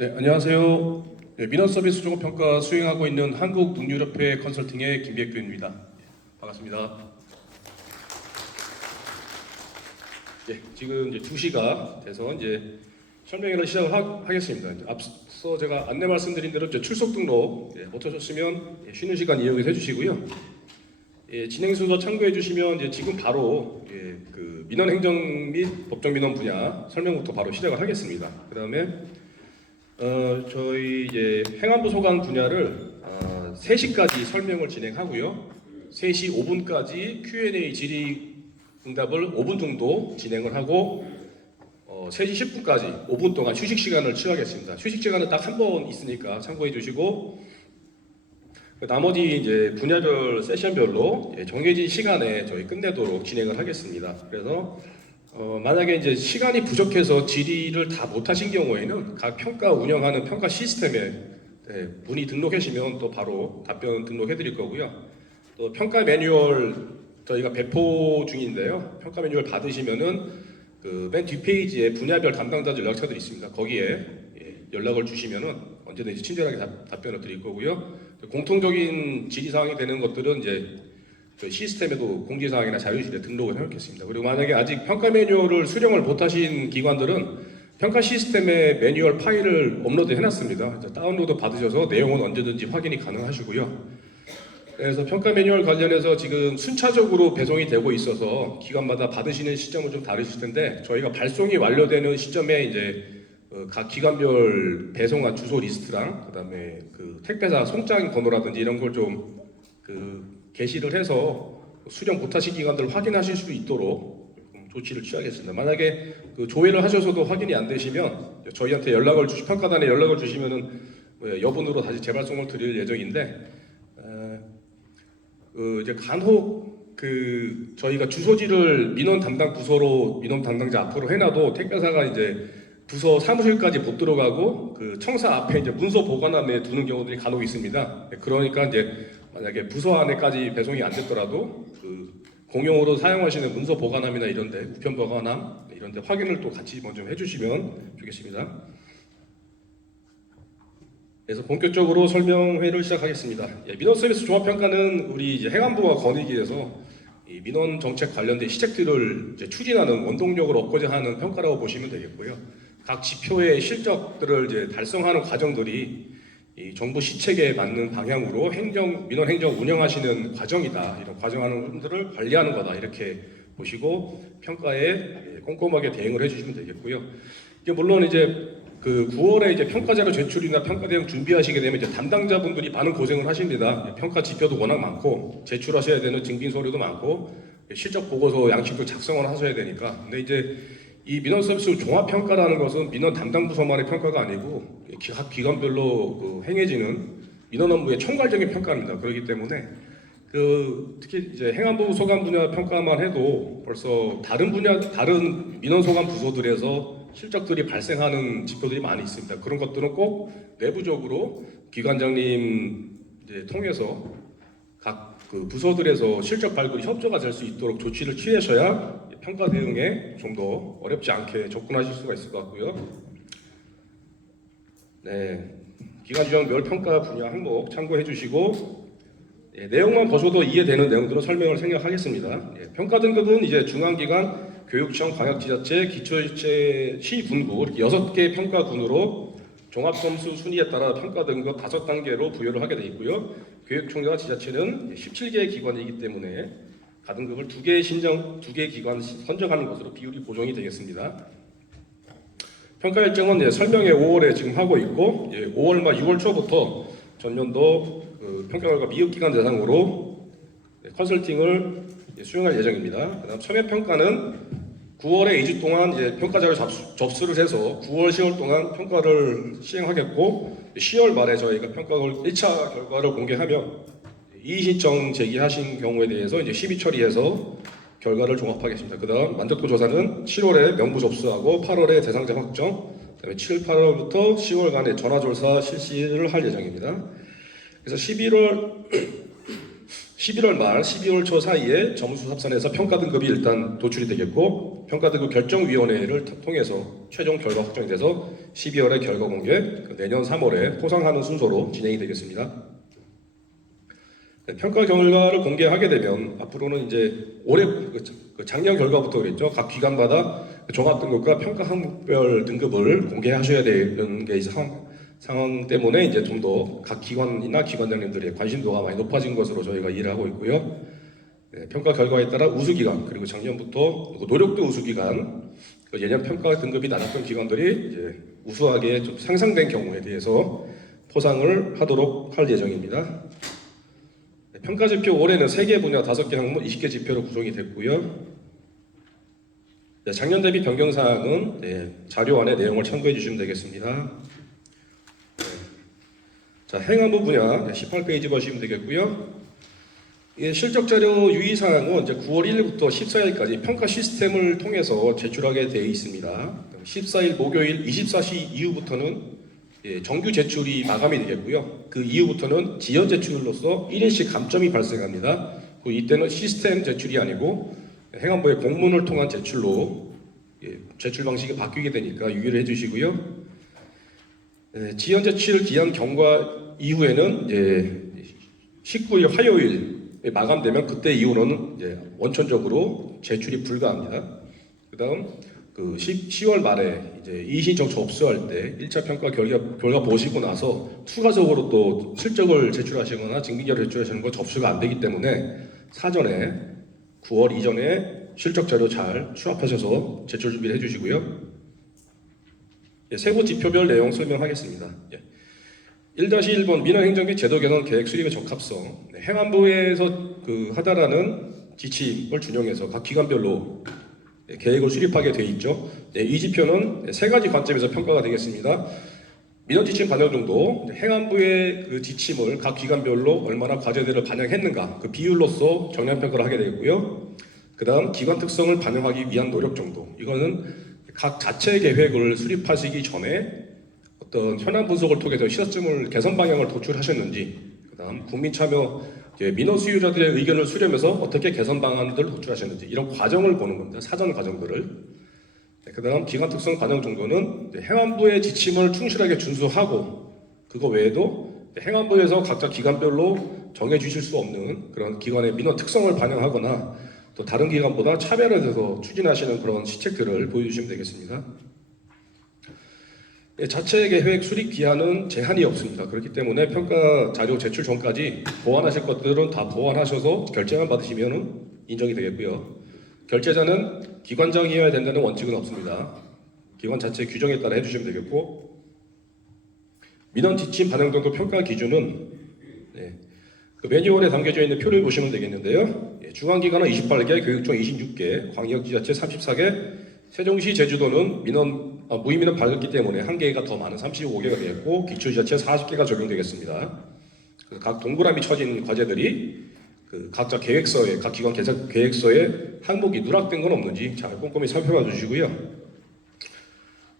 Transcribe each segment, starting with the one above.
네, 안녕하세요. 네, 민원 서비스 종합평가 수행하고 있는 한국능률협회 컨설팅의 김백규입니다. 반갑습니다. 네, 지금 이제 2시가 돼서 이제 설명회를 시작을 하겠습니다. 앞서 제가 안내 말씀드린 대로 출석 등록 못 하셨으면 쉬는 시간 이용해 주시고요. 진행 순서 참고해 주시면 이제 지금 바로 그 민원 행정 및 법정 민원 분야 설명부터 바로 시작을 하겠습니다. 그다음에 저희 이제 행안부 소관 분야를 3시까지 설명을 진행하고요. 3시 5분까지 Q&A 질의응답을 5분 정도 진행을 하고 3시 10분까지 5분 동안 휴식 시간을 취하겠습니다. 휴식 시간은 딱 한 번 있으니까 참고해 주시고 나머지 이제 분야별 세션별로 정해진 시간에 저희 끝내도록 진행을 하겠습니다. 그래서 만약에 이제 시간이 부족해서 질의를 다 못하신 경우에는 각 평가 운영하는 평가 시스템에 문의 등록하시면 또 바로 답변 등록해 드릴 거고요. 또 평가 매뉴얼 저희가 배포 중인데요. 평가 매뉴얼 받으시면은 그 맨 뒷페이지에 분야별 담당자들 연락처들이 있습니다. 거기에 연락을 주시면은 언제든지 친절하게 답변을 드릴 거고요. 공통적인 질의사항이 되는 것들은 이제 저희 시스템에도 공지사항이나 자료실에 등록을 해놓겠습니다. 그리고 만약에 아직 평가 매뉴얼을 수령을 못하신 기관들은 평가 시스템에 매뉴얼 파일을 업로드 해놨습니다. 다운로드 받으셔서 내용은 언제든지 확인이 가능하시고요. 그래서 평가 매뉴얼 관련해서 지금 순차적으로 배송이 되고 있어서 기관마다 받으시는 시점은 좀 다르실 텐데 저희가 발송이 완료되는 시점에 이제 각 기관별 배송한 주소 리스트랑 그다음에 그 택배사 송장 번호라든지 이런 걸 좀 게시를 해서 수령 못하신 기관들 확인하실 수 있도록 조치를 취하겠습니다. 만약에 조회를 하셔서도 확인이 안 되시면 저희한테 평가단에 연락을 주시면은 여분으로 다시 재발송을 드릴 예정인데 이제 간혹 저희가 주소지를 민원 담당 부서로 민원 담당자 앞으로 해놔도 택배사가 이제 부서 사무실까지 못 들어가고 청사 앞에 이제 문서 보관함에 두는 경우들이 간혹 있습니다. 그러니까 이제 만약에 부서 안에까지 배송이 안 됐더라도 공용으로 사용하시는 문서 보관함이나 이런데 우편 보관함 이런데 확인을 또 같이 먼저 해주시면 좋겠습니다. 그래서 본격적으로 설명회를 시작하겠습니다. 민원 서비스 종합평가는 우리 이제 행안부와 권익위에서 이 민원 정책 관련된 시책들을 이제 추진하는 원동력을 얻고자 하는 평가라고 보시면 되겠고요. 각 지표의 실적들을 이제 달성하는 과정들이 이 정부 시책에 맞는 방향으로 민원 행정 운영하시는 과정이다. 이런 과정하는 분들을 관리하는 거다. 이렇게 보시고 평가에 꼼꼼하게 대응을 해주시면 되겠고요. 이게 물론 이제 9월에 이제 평가자료 제출이나 평가 대응 준비하시게 되면 이제 담당자분들이 많은 고생을 하십니다. 평가 지표도 워낙 많고 제출하셔야 되는 증빙 서류도 많고 실적 보고서 양식도 작성을 하셔야 되니까. 근데 이제 이 민원 서비스 종합 평가라는 것은 민원 담당 부서만의 평가가 아니고 각 기관별로 행해지는 민원 업무의 총괄적인 평가입니다. 그렇기 때문에 특히 이제 행안부 소관 분야 평가만 해도 벌써 다른 민원 소관 부서들에서 실적들이 발생하는 지표들이 많이 있습니다. 그런 것들은 꼭 내부적으로 기관장님 이제 통해서 각 부서들에서 실적 발굴이 협조가 될 수 있도록 조치를 취하셔야 평가 대응에 좀 더 어렵지 않게 접근하실 수가 있을 것 같고요. 네, 기관 유형별 평가 분야 항목 참고해 주시고 내용만 보셔도 이해되는 내용들은 설명을 생략하겠습니다. 평가 등급은 이제 중앙기관, 교육청, 광역지자체, 기초지자체, 시군구 이렇게 6개 평가군으로 종합점수 순위에 따라 평가 등급 5단계로 부여를 하게 되어 있고요. 교육청과 지자체는 17개 기관이기 때문에 가등급을 2개 기관 선정하는 것으로 비율이 보정이 되겠습니다. 평가 일정은 설명회 5월에 지금 하고 있고 5월 말 6월 초부터 전년도 평가 결과 미흡 기관 대상으로 컨설팅을 수행할 예정입니다. 그다음 첨예 평가는 9월에 2주 동안 평가 자료 접수를 해서 9월, 10월 동안 평가를 시행하겠고 10월 말에 저희가 평가 1차 결과를 공개하며 이의 신청 제기하신 경우에 대해서 이제 심의 처리해서 결과를 종합하겠습니다. 그다음 만족도 조사는 7월에 명부 접수하고 8월에 대상자 확정, 그다음에 7, 8월부터 10월간의 전화조사 실시를 할 예정입니다. 그래서 11월 11월 말 12월 초 사이에 점수 합산해서 평가 등급이 일단 도출이 되겠고, 평가 등급 결정위원회를 통해서 최종 결과 확정이 돼서 12월에 결과 공개, 내년 3월에 포상하는 순서로 진행이 되겠습니다. 평가 결과를 공개하게 되면 앞으로는 이제 올해 작년 결과부터 그랬죠. 각 기관마다 종합 등급과 평가 항목별 등급을 공개하셔야 되는 게 상황 때문에 이제 좀 더 각 기관이나 기관장님들의 관심도가 많이 높아진 것으로 저희가 이해를 하고 있고요. 평가 결과에 따라 우수기관, 그리고 작년부터 노력도 우수기관, 예년 평가 등급이 낮았던 기관들이 이제 우수하게 좀 상향된 경우에 대해서 포상을 하도록 할 예정입니다. 평가 지표 올해는 3개 분야 5개 항목 20개 지표로 구성이 됐고요. 작년 대비 변경사항은 자료 안에 내용을 참고해 주시면 되겠습니다. 자, 행안부 분야 18페이지 보시면 되겠고요. 실적자료 유의사항은 이제 9월 1일부터 14일까지 평가 시스템을 통해서 제출하게 되어 있습니다. 14일 목요일 24시 이후부터는 정규 제출이 마감이 되겠고요. 그 이후부터는 지연 제출로서 1일씩 감점이 발생합니다. 이때는 시스템 제출이 아니고 행안부의 공문을 통한 제출로 제출 방식이 바뀌게 되니까 유의를 해주시고요. 지연 제출 기한 경과 이후에는 19일 화요일 마감되면 그때 이후로는 원천적으로 제출이 불가합니다. 그다음 10월 말에 이의신청 접수할 때 1차 평가 결과 보시고 나서 추가적으로 또 실적을 제출하시거나 증빙자를 제출하시는 건 접수가 안 되기 때문에 사전에 9월 이전에 실적 자료 잘 취합하셔서 제출 준비를 해주시고요. 세부 지표별 내용 설명하겠습니다. 1-1번 민원행정비 제도 개선 계획 수립의 적합성. 행안부에서 하다라는 지침을 준용해서 각 기관별로 계획을 수립하게 돼 있죠. 이 지표는 3가지 관점에서 평가가 되겠습니다. 민원 지침 반영 정도, 행안부의 그 지침을 각 기관별로 얼마나 과제들을 반영했는가 그 비율로서 정량 평가를 하게 되겠고요. 그다음 기관 특성을 반영하기 위한 노력 정도. 이거는 각 자체 계획을 수립하시기 전에 어떤 현안 분석을 통해서 시사점을 개선 방향을 도출하셨는지, 그다음 국민 참여 민원 수요자들의 의견을 수렴해서 어떻게 개선 방안들을 도출하셨는지 이런 과정을 보는 겁니다. 사전 과정들을. 그다음 기관 특성 반영 정도는 행안부의 지침을 충실하게 준수하고 그거 외에도 행안부에서 각자 기관별로 정해주실 수 없는 그런 기관의 민원 특성을 반영하거나 또 다른 기관보다 차별화돼서 추진하시는 그런 시책들을 보여주시면 되겠습니다. 자체 계획 수립 기한은 제한이 없습니다. 그렇기 때문에 평가 자료 제출 전까지 보완하실 것들은 다 보완하셔서 결제만 받으시면 인정이 되겠고요. 결제자는 기관장이어야 된다는 원칙은 없습니다. 기관 자체 규정에 따라 해주시면 되겠고, 민원 지침 반영 정도 평가 기준은 그 매뉴얼에 담겨져 있는 표를 보시면 되겠는데요. 중앙기관은 28개, 교육청 26개, 광역지자체 34개, 세종시, 제주도는 무의민원 밝았기 때문에 1개가 더 많은 35개가 되겠고, 기초지자체 40개가 적용되겠습니다. 그래서 각 동그라미 쳐진 과제들이 각자 계획서에, 각 기관 계획서에 항목이 누락된 건 없는지 잘 꼼꼼히 살펴봐 주시고요.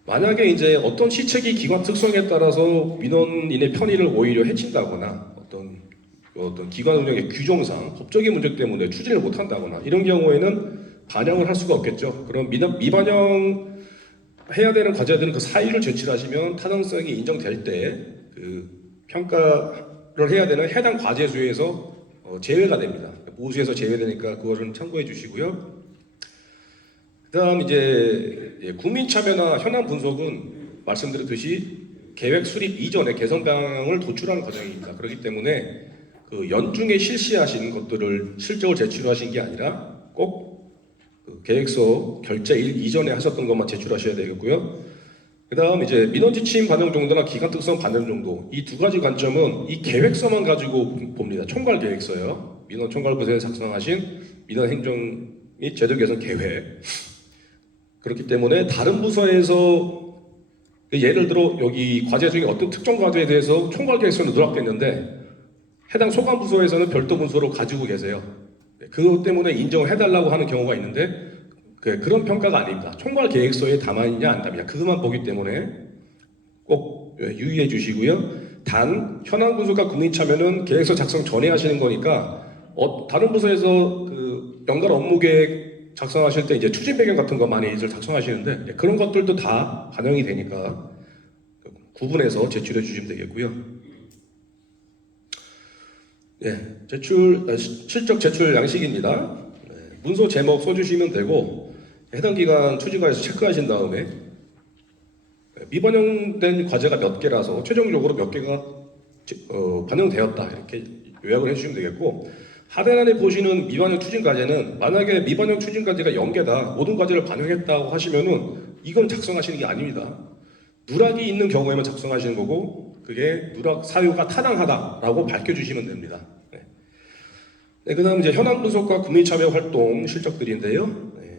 만약에 이제 어떤 시책이 기관 특성에 따라서 민원인의 편의를 오히려 해친다거나 어떤 기관 운영의 규정상 법적인 문제 때문에 추진을 못한다거나 이런 경우에는 반영을 할 수가 없겠죠. 그럼 미반영 해야 되는 과제들은 그 사유를 제출하시면 타당성이 인정될 때 평가를 해야 되는 해당 과제 수에서 제외가 됩니다. 보수에서 제외되니까 그거를 참고해 주시고요. 그다음 이제 국민 참여나 현안 분석은 말씀드렸듯이 계획 수립 이전에 개선 방향을 도출하는 과정입니다. 그렇기 때문에 연중에 실시하신 것들을 실적을 제출하신 게 아니라 꼭 계획서 결제일 이전에 하셨던 것만 제출하셔야 되겠고요. 그다음 이제 민원 지침 반영 정도나 기관 특성 반영 정도 이 2가지 관점은 이 계획서만 가지고 봅니다. 총괄 계획서요. 민원 총괄부서에 작성하신 민원 행정 및 제도 개선 계획. 그렇기 때문에 다른 부서에서 예를 들어 여기 과제 중에 어떤 특정 과제에 대해서 총괄 계획서는 누락됐는데 해당 소관 부서에서는 별도 문서로 가지고 계세요. 그것 때문에 인정을 해달라고 하는 경우가 있는데 그런 평가가 아닙니다. 총괄 계획서에 담아있냐 안 담아있냐 그것만 보기 때문에 꼭 유의해 주시고요. 단 현안 분석과 국민 참여는 계획서 작성 전에 하시는 거니까 다른 부서에서 그 연간 업무 계획 작성하실 때 이제 추진 배경 같은 거 많이 이제 작성하시는데 예, 그런 것들도 다 반영이 되니까 구분해서 제출해 주시면 되겠고요. 예, 실적 제출 양식입니다. 예, 문서 제목 써주시면 되고 해당 기관 추진과에서 체크하신 다음에 미반영된 과제가 몇 개라서 최종적으로 몇 개가 반영되었다 이렇게 요약을 해주시면 되겠고 하단에 보시는 미반영 추진 과제는 만약에 미반영 추진 과제가 0개다 모든 과제를 반영했다고 하시면은 이건 작성하시는 게 아닙니다. 누락이 있는 경우에만 작성하시는 거고 그게 누락 사유가 타당하다라고 밝혀주시면 됩니다. 네. 네, 그다음 이제 현황 분석과 국민 참여 활동 실적들인데요. 네.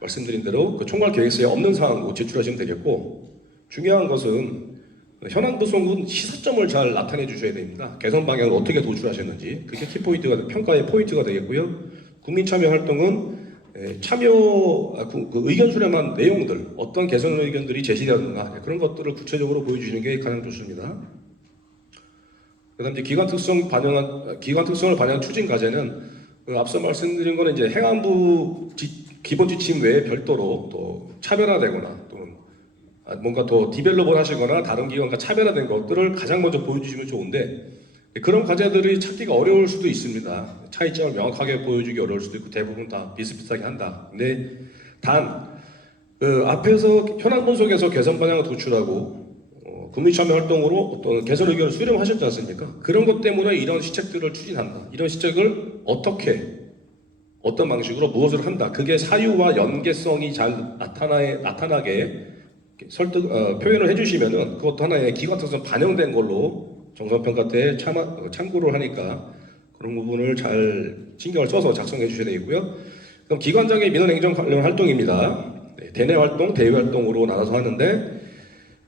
말씀드린 대로 그 총괄 계획서에 없는 사항으로 제출하시면 되겠고 중요한 것은 현황 분석은 시사점을 잘 나타내 주셔야 됩니다. 개선 방향을 어떻게 도출하셨는지 그게 키포인트가 평가의 포인트가 되겠고요. 국민 참여 활동은 그 의견 수렴한 내용들 어떤 개선 의견들이 제시되었는가 그런 것들을 구체적으로 보여주시는 게 가장 좋습니다. 그다음 이제 기관 특성을 반영한 추진 과제는 앞서 말씀드린 거는 이제 행안부 기본 지침 외에 별도로 또 차별화되거나 또는 뭔가 더 디벨롭을 하시거나 다른 기관과 차별화된 것들을 가장 먼저 보여주시면 좋은데 그런 과제들이 찾기가 어려울 수도 있습니다. 차이점을 명확하게 보여주기 어려울 수도 있고 대부분 다 비슷비슷하게 한다. 근데 단 앞에서 현황 분석에서 개선 방향을 도출하고 국민 참여 활동으로 어떤 개선 의견을 수렴하셨지 않습니까? 그런 것 때문에 이런 시책들을 추진한다. 이런 시책을 어떤 방식으로 무엇을 한다. 그게 사유와 연계성이 잘 나타나게 표현을 해주시면은 그것도 하나의 기관 특성 반영된 걸로 정선평가 때 참고를 하니까 그런 부분을 잘 신경을 써서 작성해 주셔야 되겠고요. 그럼 기관장의 민원행정 관련 활동입니다. 네, 대내 활동, 대외 활동으로 나눠서 하는데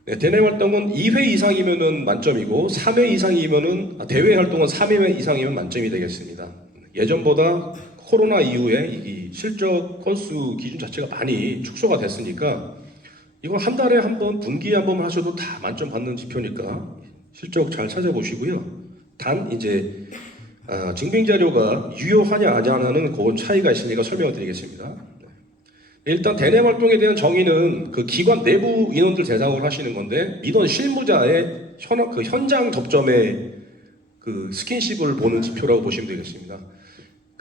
네, 대내 활동은 2회 이상이면은 만점이고 3회 이상이면은 대외 활동은 3회 이상이면 만점이 되겠습니다. 예전보다 코로나 이후에 이 실적 건수 기준 자체가 많이 축소가 됐으니까 이건 한 달에 한 번, 분기에 한 번 하셔도 다 만점 받는 지표니까 실적 잘 찾아보시고요. 단 이제 증빙 자료가 유효하냐 아니냐는 그건 차이가 있으니까 설명을 드리겠습니다. 일단 대내 활동에 대한 정의는 그 기관 내부 인원들 대상으로 하시는 건데 민원 실무자의 현장 접점의 그 스킨십을 보는 지표라고 보시면 되겠습니다.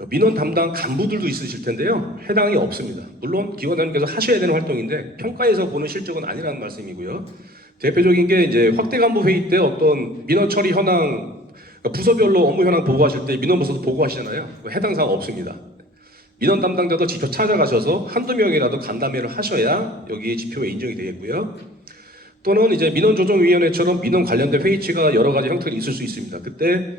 민원 담당 간부들도 있으실 텐데요. 해당이 없습니다. 물론 기관장님께서 하셔야 되는 활동인데 평가에서 보는 실적은 아니라는 말씀이고요. 대표적인 게 이제 확대 간부 회의 때 어떤 민원 처리 현황 부서별로 업무 현황 보고하실 때 민원 부서도 보고하시잖아요. 해당 사항 없습니다. 민원 담당자도 직접 찾아가셔서 한두 명이라도 간담회를 하셔야 여기 지표에 인정이 되겠고요. 또는 이제 민원조정위원회처럼 민원 관련된 회의치가 여러 가지 형태로 있을 수 있습니다. 그때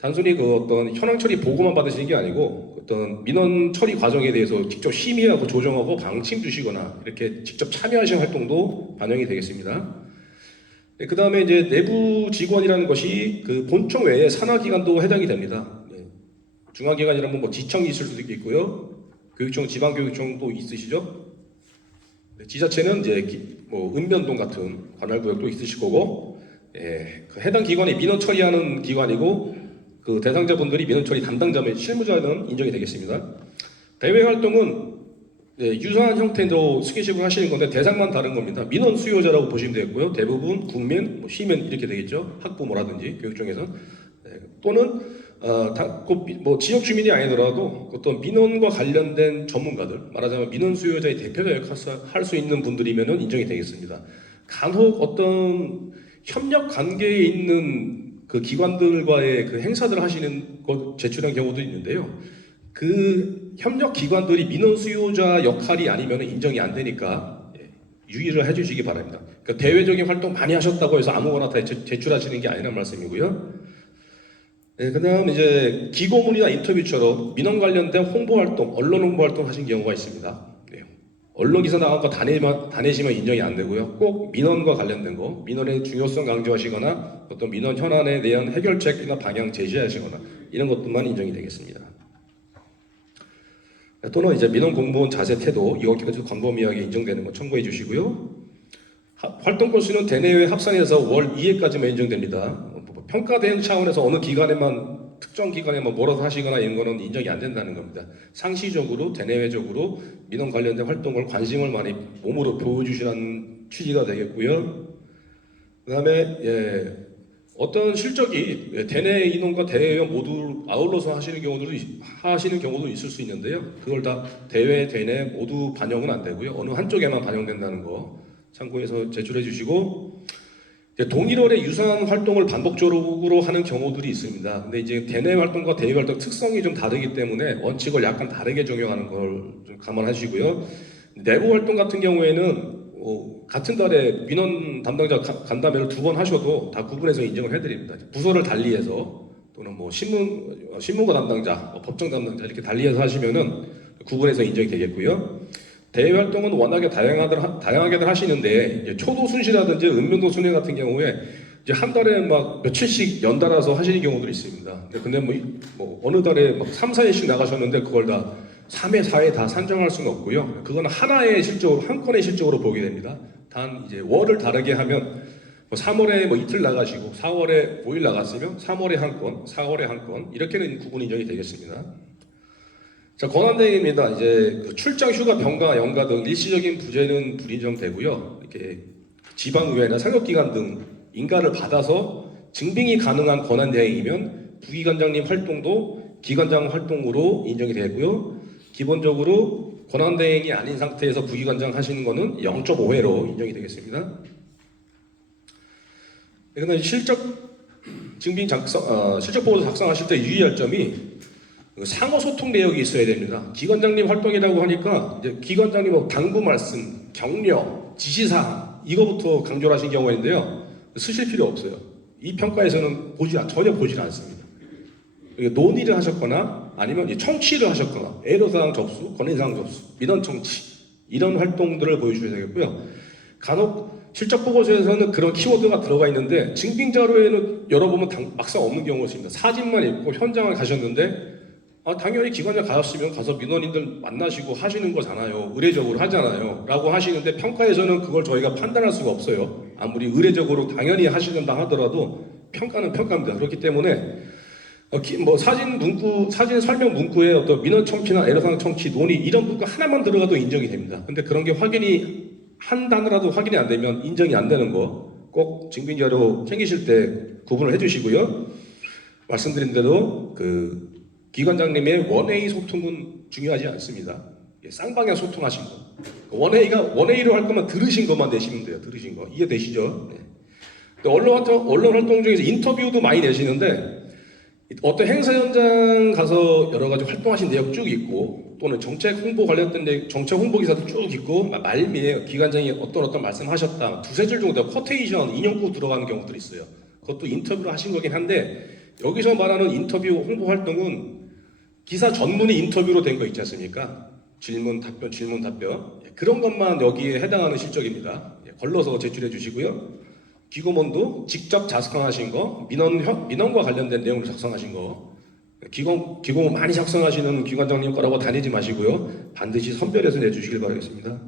단순히 그 어떤 현황 처리 보고만 받으시는 게 아니고 어떤 민원 처리 과정에 대해서 직접 심의하고 조정하고 방침 주시거나 이렇게 직접 참여하시는 활동도 반영이 되겠습니다. 네, 그 다음에 이제 내부 직원이라는 것이 그 본청 외에 산하기관도 해당이 됩니다. 네. 중앙기관이라면 뭐 지청이 있을 수도 있고요. 교육청, 지방교육청도 있으시죠? 네, 지자체는 이제 뭐 읍면동 같은 관할구역도 있으실 거고, 예, 그 해당 기관이 민원 처리하는 기관이고, 그 대상자분들이 민원 처리 담당자면 실무자는 인정이 되겠습니다. 대외 활동은 네, 유사한 형태로 스킨십을 하시는 건데 대상만 다른 겁니다. 민원 수요자라고 보시면 되겠고요. 대부분 국민, 뭐 시민 이렇게 되겠죠. 학부모라든지 교육청에서 네, 또는 뭐 지역 주민이 아니더라도 어떤 민원과 관련된 전문가들, 말하자면 민원 수요자의 대표자 역할을 할 수 있는 분들이면은 인정이 되겠습니다. 간혹 어떤 협력 관계에 있는 그 기관들과의 그 행사들 하시는 것 제출한 경우도 있는데요. 그 협력 기관들이 민원 수요자 역할이 아니면 인정이 안 되니까 유의를 해주시기 바랍니다. 그러니까 대외적인 활동 많이 하셨다고 해서 아무거나 다 제출하시는 게 아니란 말씀이고요. 네, 그다음 이제 기고문이나 인터뷰처럼 민원 관련된 홍보 활동, 언론 홍보 활동 하신 경우가 있습니다. 네. 언론 기사 나간 거 다내시면 인정이 안 되고요. 꼭 민원과 관련된 거, 민원의 중요성 강조하시거나 어떤 민원 현안에 대한 해결책이나 방향 제시하시거나 이런 것들만 인정이 되겠습니다. 또는 이제 민원 공무원 자세 태도 이와 기본적으로 광범위하게 인정되는 거 참고해 주시고요. 활동 건수는 대내외 합산해서 월 2회까지만 인정됩니다. 평가 대행 차원에서 어느 기관에만 특정 기관에 뭐 몰아서 하시거나 이런 거는 인정이 안 된다는 겁니다. 상시적으로 대내외적으로 민원 관련된 활동을 관심을 많이 몸으로 보여주시라는 취지가 되겠고요. 그다음에 어떤 실적이 대내 인원과 대외 모두 아울러서 하시는 경우도 있을 수 있는데요. 그걸 다 대외, 대내 모두 반영은 안 되고요. 어느 한쪽에만 반영된다는 거 참고해서 제출해 주시고, 동일원의 유사한 활동을 반복적으로 하는 경우들이 있습니다. 근데 이제 대내 활동과 대외 활동 특성이 좀 다르기 때문에 원칙을 약간 다르게 적용하는 걸 좀 감안하시고요. 내부 활동 같은 경우에는 같은 달에 민원 담당자 간담회를 2번 하셔도 다 구분해서 인정을 해드립니다. 부서를 달리해서 또는 뭐 신문과 담당자, 법정 담당자 이렇게 달리해서 하시면은 구분해서 인정이 되겠고요. 대외 활동은 워낙에 다양하게들 하시는데 이제 초도 순시라든지 읍면도 순회 같은 경우에 이제 한 달에 막 며칠씩 연달아서 하시는 경우들이 있습니다. 근데 뭐 어느 달에 막 3, 4회씩 나가셨는데 그걸 다 3회, 4회 다 산정할 수는 없고요. 그건 하나의 실적으로, 한 건의 실적으로 보게 됩니다. 단 이제 월을 다르게 하면 3월에 뭐 이틀 나가시고 4월에 5일 나갔으면 3월에 한 건, 4월에 한 건 이렇게는 구분 인정이 되겠습니다. 자, 권한대행입니다. 이제 그 출장, 휴가, 병가, 연가 등 일시적인 부재는 불인정되고요. 이렇게 지방의회나 사격기관 등 인가를 받아서 증빙이 가능한 권한대행이면 부기관장님 활동도 기관장 활동으로 인정이 되고요. 기본적으로 권한대행이 아닌 상태에서 부기관장 하시는 거는 0.5회로 인정이 되겠습니다. 그런데 실적 증빙 실적 보고서 작성하실 때 유의할 점이 상호 소통 내역이 있어야 됩니다. 기관장님 활동이라고 하니까 이제 기관장님 당부 말씀, 격려, 지시사항 이거부터 강조를 하신 경우가 있는데요. 쓰실 필요 없어요. 이 평가에서는 전혀 보질 않습니다. 논의를 하셨거나 아니면 청취를 하셨거나 애로사항 접수, 건의사항 접수, 민원 청취 이런 활동들을 보여주셔야 되겠고요. 간혹 실적 보고서에서는 그런 키워드가 들어가 있는데 증빙 자료에는 열어보면 막상 없는 경우가 있습니다. 사진만 있고 현장을 가셨는데 당연히 기관장 가셨으면 가서 민원인들 만나시고 하시는 거잖아요. 의례적으로 하잖아요. 라고 하시는데 평가에서는 그걸 저희가 판단할 수가 없어요. 아무리 의례적으로 당연히 하시는다 하더라도 평가는 평가입니다. 그렇기 때문에 사진 설명 문구에 어떤 민원 청취나 애로사항 청취, 논의 이런 문구 하나만 들어가도 인정이 됩니다. 근데 그런 게 확인이 한 단어라도 확인이 안 되면 인정이 안 되는 거 꼭 증빙자료 챙기실 때 구분을 해주시고요. 말씀드린 대로 그 기관장님의 원회의 소통은 중요하지 않습니다. 쌍방향 소통하신 거. 원회의로 할 거면 들으신 것만 내시면 돼요. 들으신 거 이해되시죠? 네. 언론 활동 중에서 인터뷰도 많이 내시는데 어떤 행사 현장 가서 여러 가지 활동하신 내역 쭉 있고 또는 정책 홍보 관련된 정책 홍보 기사도 쭉 있고 말미에 기관장이 어떤 말씀하셨다 두세 줄 정도 쿼테이션 인용구 들어가는 경우들이 있어요. 그것도 인터뷰를 하신 거긴 한데 여기서 말하는 인터뷰 홍보 활동은 기사 전문의 인터뷰로 된 거 있지 않습니까? 질문 답변 그런 것만 여기에 해당하는 실적입니다. 걸러서 제출해 주시고요. 기고문도 직접 작성하신 거, 민원과 관련된 내용을 작성하신 거, 기고문 많이 작성하시는 기관장님 거라고 다니지 마시고요. 반드시 선별해서 내주시길 바라겠습니다.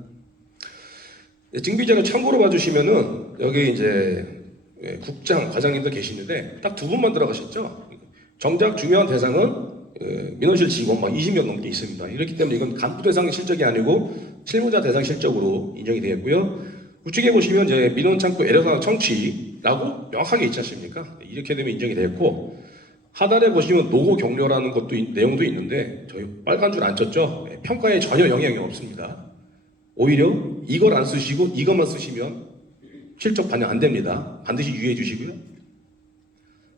증빙자료 참고로 봐주시면은 여기 이제 국장, 과장님들 계시는데 딱 2분만 들어가셨죠? 정작 중요한 대상은 민원실 직원 막 20명 넘게 있습니다. 이렇기 때문에 이건 간부 대상 실적이 아니고 실무자 대상 실적으로 인정이 되겠고요. 우측에 보시면 이제 민원 창구 애로사항 청취라고 명확하게 있지 않습니까? 이렇게 되면 인정이 됐고 하단에 보시면 노고 격려라는 것도 내용도 있는데 저희 빨간 줄 안 쳤죠? 평가에 전혀 영향이 없습니다. 오히려 이걸 안 쓰시고 이것만 쓰시면 실적 반영 안 됩니다. 반드시 유의해 주시고요.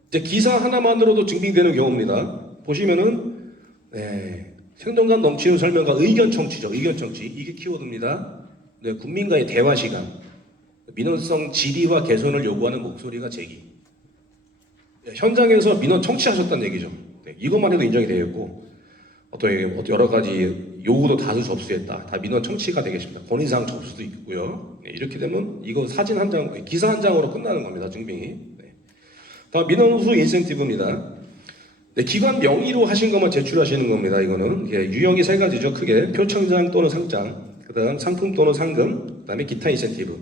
이제 기사 하나만으로도 증빙되는 경우입니다. 보시면은 생동감 넘치는 설명과 의견 청취죠. 의견 청취 이게 키워드입니다. 네, 국민과의 대화 시간, 민원성 질의와 개선을 요구하는 목소리가 제기. 현장에서 민원 청취하셨다는 얘기죠. 네, 이것만 해도 인정이 되겠고, 어떤 여러 가지 요구도 다수 접수했다. 다 민원 청취가 되겠습니다. 건의사항 접수도 있고요. 네, 이렇게 되면 이거 사진 한 장, 기사 한 장으로 끝나는 겁니다. 증빙이. 네. 다음 민원 후수 인센티브입니다. 네, 기관 명의로 하신 것만 제출하시는 겁니다. 이거는 유형이 3가지죠. 크게 표창장 또는 상장. 그다음 상품 또는 상금, 그다음에 기타 인센티브.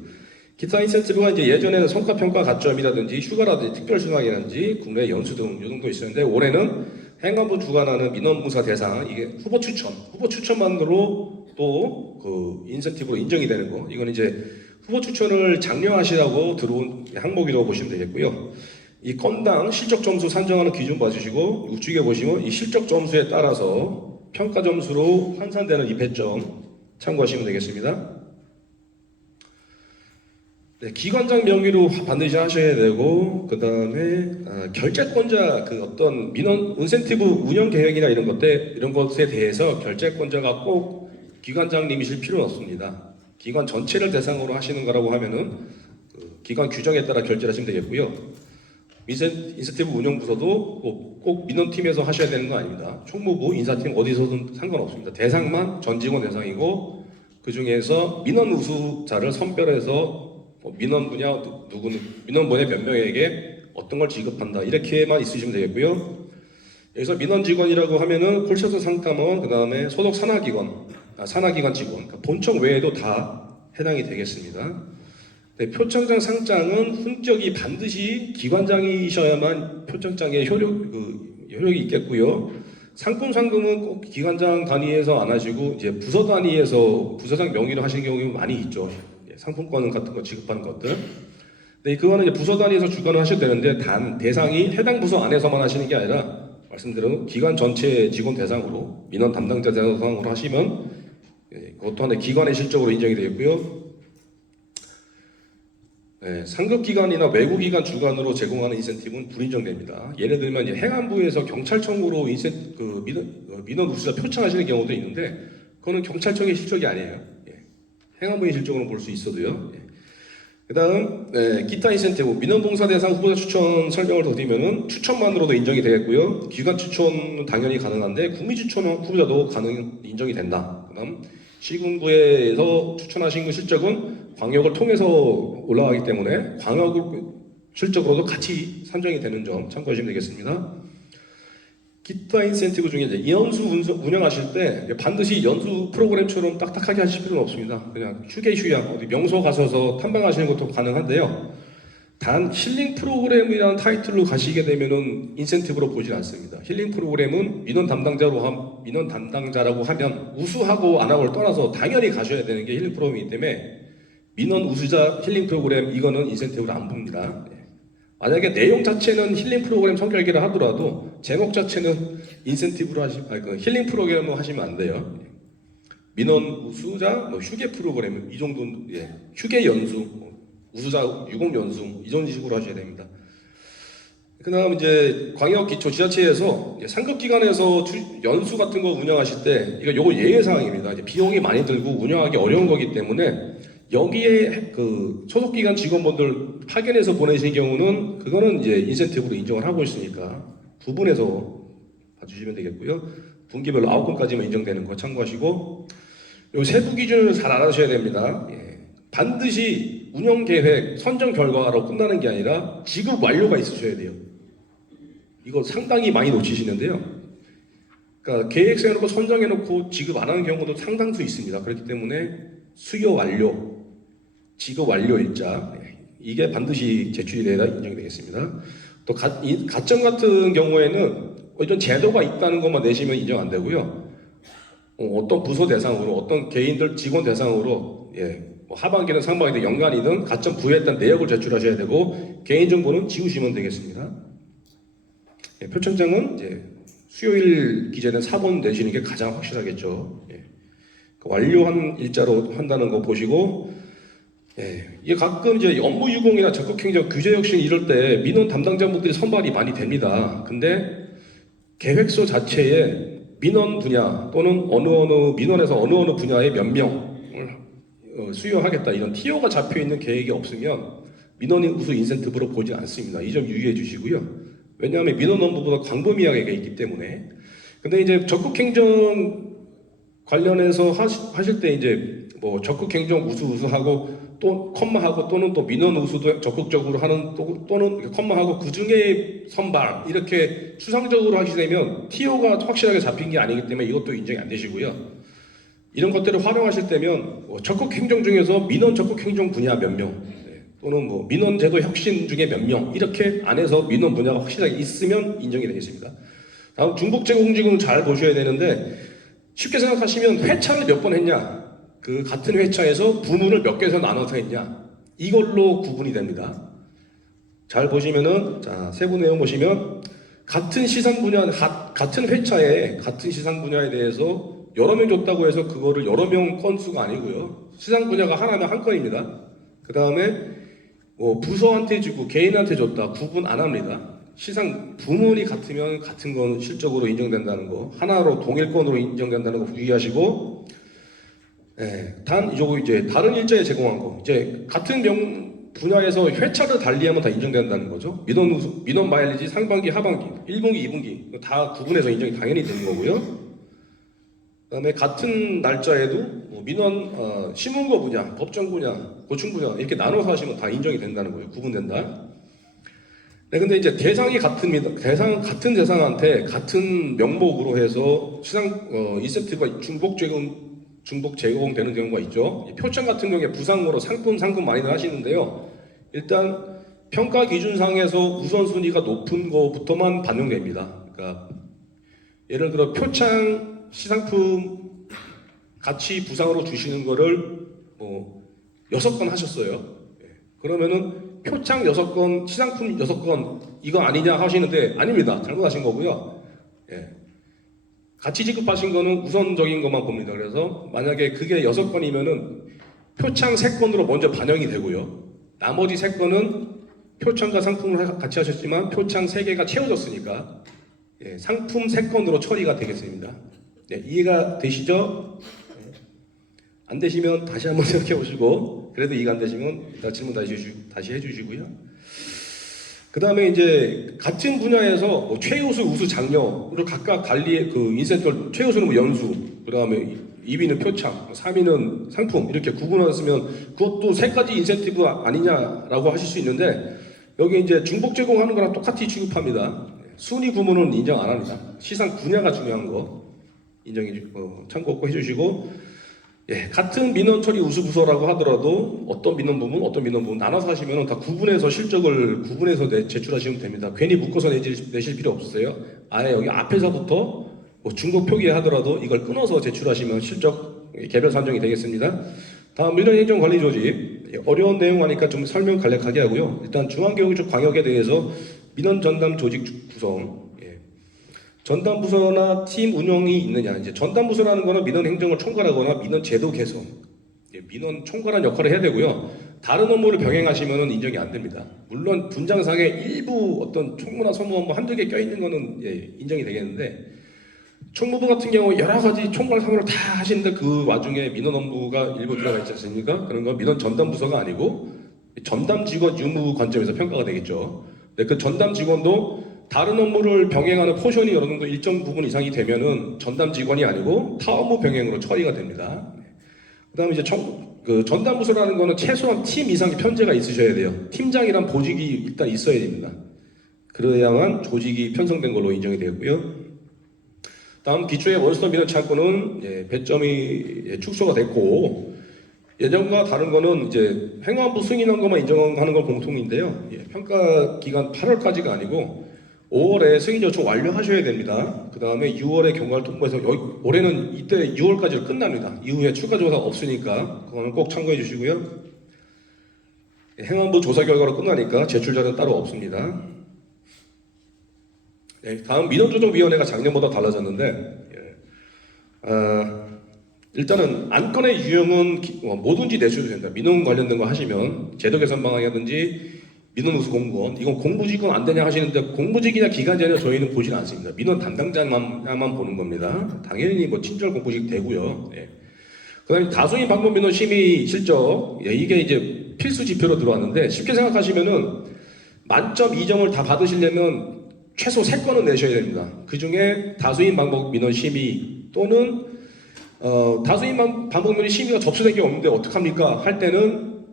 기타 인센티브가 이제 예전에는 성과평가 가점이라든지 휴가라든지 특별수당이라든지 국내 연수 등 이 정도 있었는데 올해는 행안부 주관하는 민원봉사 대상 이게 후보 추천만으로 또 그 인센티브로 인정이 되는 거 이건 이제 후보 추천을 장려하시라고 들어온 항목이라고 보시면 되겠고요. 이 건당 실적 점수 산정하는 기준 봐주시고 우측에 보시면 이 실적 점수에 따라서 평가 점수로 환산되는 이 배점 참고하시면 되겠습니다. 네, 기관장 명의로 반드시 하셔야 되고 그 다음에 결재권자 그 어떤 민원 인센티브 운영 계획이나 이런 것에 대해서 결재권자가 꼭 기관장님이실 필요는 없습니다. 기관 전체를 대상으로 하시는 거라고 하면은 그 기관 규정에 따라 결제를 하시면 되겠고요. 인센티브 운영부서도 꼭 민원팀에서 하셔야 되는 거 아닙니다. 총무부, 인사팀 어디서든 상관없습니다. 대상만 전 직원 대상이고 그 중에서 민원 우수자를 선별해서 민원 분야 누구는 민원 분야 몇 명에게 어떤 걸 지급한다 이렇게만 있으시면 되겠고요. 여기서 민원 직원이라고 하면은 콜센터 상담원 그 다음에 소속 산하기관 직원 그러니까 본청 외에도 다 해당이 되겠습니다. 네, 표창장 상장은 훈격이 반드시 기관장이셔야만 표창장에 효력이 있겠고요. 상금은 꼭 기관장 단위에서 안 하시고 이제 부서 단위에서 부서장 명의로 하시는 경우가 많이 있죠. 상품권 같은 거 지급하는 것들. 근데 그거는 이제 부서 단위에서 주관을 하셔도 되는데 단 대상이 해당 부서 안에서만 하시는 게 아니라 말씀드린 기관 전체 직원 대상으로 민원 담당자 대상으로 하시면 그것 또한 기관의 실적으로 인정이 되겠고요. 네, 상급기관이나 외부기관 주관으로 제공하는 인센티브는 불인정됩니다. 예를 들면 이제 행안부에서 경찰청으로 민원 우수자 표창하시는 경우도 있는데 그거는 경찰청의 실적이 아니에요. 행안부의 실적으로 볼 수 있어도요. 그 다음 기타 인센티브 민원봉사 대상 후보자 추천 설명을 더 드리면은 추천만으로도 인정이 되겠고요. 기관 추천은 당연히 가능한데 국민 추천 후보자도 인정이 된다. 그 다음 시군구에서 추천하신 그 실적은 광역을 통해서 올라가기 때문에 광역 실적으로도 같이 산정이 되는 점 참고하시면 되겠습니다. 기타 인센티브 중에 이제 연수 운영하실 때 반드시 연수 프로그램처럼 딱딱하게 하실 필요는 없습니다. 그냥 휴양 어디 명소 가셔서 탐방하시는 것도 가능한데요. 단 힐링 프로그램이라는 타이틀로 가시게 되면은 인센티브로 보질 않습니다. 힐링 프로그램은 민원 담당자라고 하면 우수하고 안 하고를 떠나서 당연히 가셔야 되는 게 힐링 프로그램이기 때문에 민원 우수자 힐링 프로그램 이거는 인센티브를 안 봅니다. 만약에 내용 자체는 힐링 프로그램 성결기를 하더라도 제목 자체는 인센티브로 힐링 프로그램으로 하시면 안 돼요. 민원 우수자, 휴게 프로그램 이 정도는 휴게 연수, 우수자 유공 연수 이런 식으로 하셔야 됩니다. 그다음 이제 광역 기초 지자체에서 상급 기관에서 연수 같은 거 운영하실 때 요거 예외 사항입니다. 이제 비용이 많이 들고 운영하기 어려운 거기 때문에 여기에 그 소속기관 직원분들 파견해서 보내신 경우는 그거는 이제 인센티브로 인정을 하고 있으니까 구분해서 봐주시면 되겠고요. 분기별로 9건까지만 인정되는 거 참고하시고 요 세부 기준을 잘 알아주셔야 됩니다. 반드시 운영계획 선정 결과로 끝나는 게 아니라 지급 완료가 있으셔야 돼요. 이거 상당히 많이 놓치시는데요. 그러니까 계획 세워놓고 선정해놓고 지급 안 하는 경우도 상당수 있습니다. 그렇기 때문에 수요 완료, 지급 완료 일자 이게 반드시 제출이 돼야 인정이 되겠습니다. 또 가점 같은 경우에는 어떤 제도가 있다는 것만 내시면 인정 안 되고요. 어떤 부서 대상으로, 어떤 개인들 직원 대상으로 뭐 하반기든 상반기든 연간이든 가점 부여했던 내역을 제출하셔야 되고 개인정보는 지우시면 되겠습니다. 표창장은 이제 수요일 기재는 4번 내시는 게 가장 확실하겠죠. 완료한 일자로 한다는 거 보시고 이게 가끔 이제 업무 유공이나 적극행정 규제 혁신 이럴 때 민원 담당자분들이 선발이 많이 됩니다. 근데 계획서 자체에 민원 분야 또는 어느 민원에서 어느 분야의 몇 명을 수요하겠다 이런 티오가 잡혀 있는 계획이 없으면 민원 우수 인센티브로 보지 않습니다. 이 점 유의해 주시고요. 왜냐하면 민원 업무보다 광범위하게 있기 때문에. 근데 이제 적극행정 관련해서 하실 때 이제 뭐 적극행정 우수하고 또 컴마하고 또는 또 민원 우수도 적극적으로 하는 또는 컴마하고 그 중에 선발 이렇게 추상적으로 하시게 되면 TO가 확실하게 잡힌 게 아니기 때문에 이것도 인정이 안 되시고요. 이런 것들을 활용하실 때면 적극행정 중에서 민원 적극행정 분야 몇 명 또는 뭐 민원제도 혁신 중에 몇 명 이렇게 안에서 민원 분야가 확실하게 있으면 인정이 되겠습니다. 다음 중복제공직은 잘 보셔야 되는데 쉽게 생각하시면 회차를 몇 번 했냐, 그 같은 회차에서 부문을 몇 개에서 나눠서 했냐, 이걸로 구분이 됩니다. 잘 보시면은 자 세부 내용 보시면 같은 시상 분야 같은 회차에 같은 시상 분야에 대해서 여러 명 줬다고 해서 그거를 여러 명 건수가 아니고요. 시상 분야가 하나면 한 건입니다. 그 다음에 뭐 부서한테 주고 개인한테 줬다 구분 안 합니다. 시상 부문이 같으면 같은 건 실적으로 인정된다는 거, 하나로 동일권으로 인정된다는 거 유의하시고, 단 이거 이제 다른 일자에 제공한 거, 이제 같은 분야에서 회차를 달리하면 다 인정된다는 거죠. 민원 마일리지 상반기, 하반기, 1분기, 2분기 다 구분해서 인정이 당연히 되는 거고요. 그다음에 같은 날짜에도 뭐 민원 신문고 분야, 법정 분야, 고충 분야 이렇게 나눠서 하시면 다 인정이 된다는 거예요. 구분된다. 네, 근데 이제 대상이 같은 대상한테 같은 명목으로 해서 시상 인센티브가 중복 제공되는 경우가 있죠. 표창 같은 경우에 부상으로 상금 많이들 하시는데요. 일단 평가 기준상에서 우선순위가 높은 거부터만 반영됩니다. 그러니까 예를 들어 표창 시상품 같이 부상으로 주시는 거를 뭐 6건 하셨어요. 그러면은 표창 6건, 시상품 6건 이거 아니냐 하시는데 아닙니다. 잘못하신 거고요. 같이 지급하신 거는 우선적인 것만 봅니다. 그래서 만약에 그게 6건이면은 표창 3건으로 먼저 반영이 되고요. 나머지 3건은 표창과 상품을 같이 하셨지만 표창 3개가 채워졌으니까 상품 3건으로 처리가 되겠습니다. 네, 이해가 되시죠? 안 되시면 다시 한번 생각해 보시고, 그래도 이해가 안 되시면 이따 질문 다시 해주시고요. 그 다음에 이제 같은 분야에서 뭐 최우수, 우수, 장려를 각각 달리 그 인센티브, 최우수는 뭐 연수, 그 다음에 2위는 표창, 3위는 상품 이렇게 구분하셨으면 그것도 3가지 인센티브 아니냐라고 하실 수 있는데, 여기 이제 중복 제공하는 거랑 똑같이 취급합니다. 순위 구분은 인정 안 합니다. 시상 분야가 중요한 거 참고 꼭 해주시고, 같은 민원 처리 우수 부서라고 하더라도 어떤 민원 부문 나눠서 하시면 다 구분해서 실적을 구분해서 제출하시면 됩니다. 괜히 묶어서 내실 필요 없으세요. 아예 여기 앞에서부터 뭐 중복 표기하더라도 이걸 끊어서 제출하시면 실적 개별 산정이 되겠습니다. 다음 민원행정관리조직, 어려운 내용 하니까 좀 설명 간략하게 하고요. 일단 중앙교육청 광역에 대해서 민원 전담 조직 구성. 전담 부서나 팀 운영이 있느냐. 이제 전담 부서라는 거는 민원 행정을 총괄하거나 민원 제도 개선, 민원 총괄한 역할을 해야 되고요. 다른 업무를 병행하시면 인정이 안 됩니다. 물론 분장상에 일부 어떤 총무나 서무 업무 한두 개 껴있는 거는 인정이 되겠는데, 총무부 같은 경우 여러 가지 총괄 사무를 다 하시는데 그 와중에 민원 업무가 일부 들어가 있지 않습니까? 그런 건 민원 전담 부서가 아니고 전담 직원 유무 관점에서 평가가 되겠죠. 그 전담 직원도 다른 업무를 병행하는 포션이 어느 정도 일정 부분 이상이 되면은 전담 직원이 아니고 타 업무 병행으로 처리가 됩니다. 그다음에 이제 전담 부서라는 거는 최소한 팀 이상의 편제가 있으셔야 돼요. 팀장이란 보직이 일단 있어야 됩니다. 그래야만 조직이 편성된 걸로 인정이 되고요. 다음 기초의 원스톱 민원 창구는 배점이 축소가 됐고, 예전과 다른 거는 이제 행안부 승인한 것만 인정하는 건 공통인데요. 평가 기간 8월까지가 아니고 5월에 승인 요청 완료하셔야 됩니다. 그 다음에 6월에 경과를 통보해서 올해는 이때 6월까지로 끝납니다. 이후에 추가 조사 없으니까 그거는 꼭 참고해 주시고요. 행안부 조사 결과로 끝나니까 제출 자료는 따로 없습니다. 다음 민원조정위원회가 작년보다 달라졌는데, 일단은 안건의 유형은 뭐든지 내셔도 된다. 민원 관련된 거 하시면 제도 개선 방안이라든지 민원 우수 공무원, 이건 공부직은 안 되냐 하시는데, 공부직이냐 기간제냐 저희는 보진 않습니다. 민원 담당자만 보는 겁니다. 당연히 뭐 친절 공부직 되고요. 그다음에 다수인 방법 민원 심의 실적, 이게 이제 필수 지표로 들어왔는데, 쉽게 생각하시면은 만점 2점을 다 받으시려면 최소 3건은 내셔야 됩니다. 그 중에 다수인 방법 민원 심의 또는 다수인 방법 민원 심의가 접수된 게 없는데 어떡합니까? 할 때는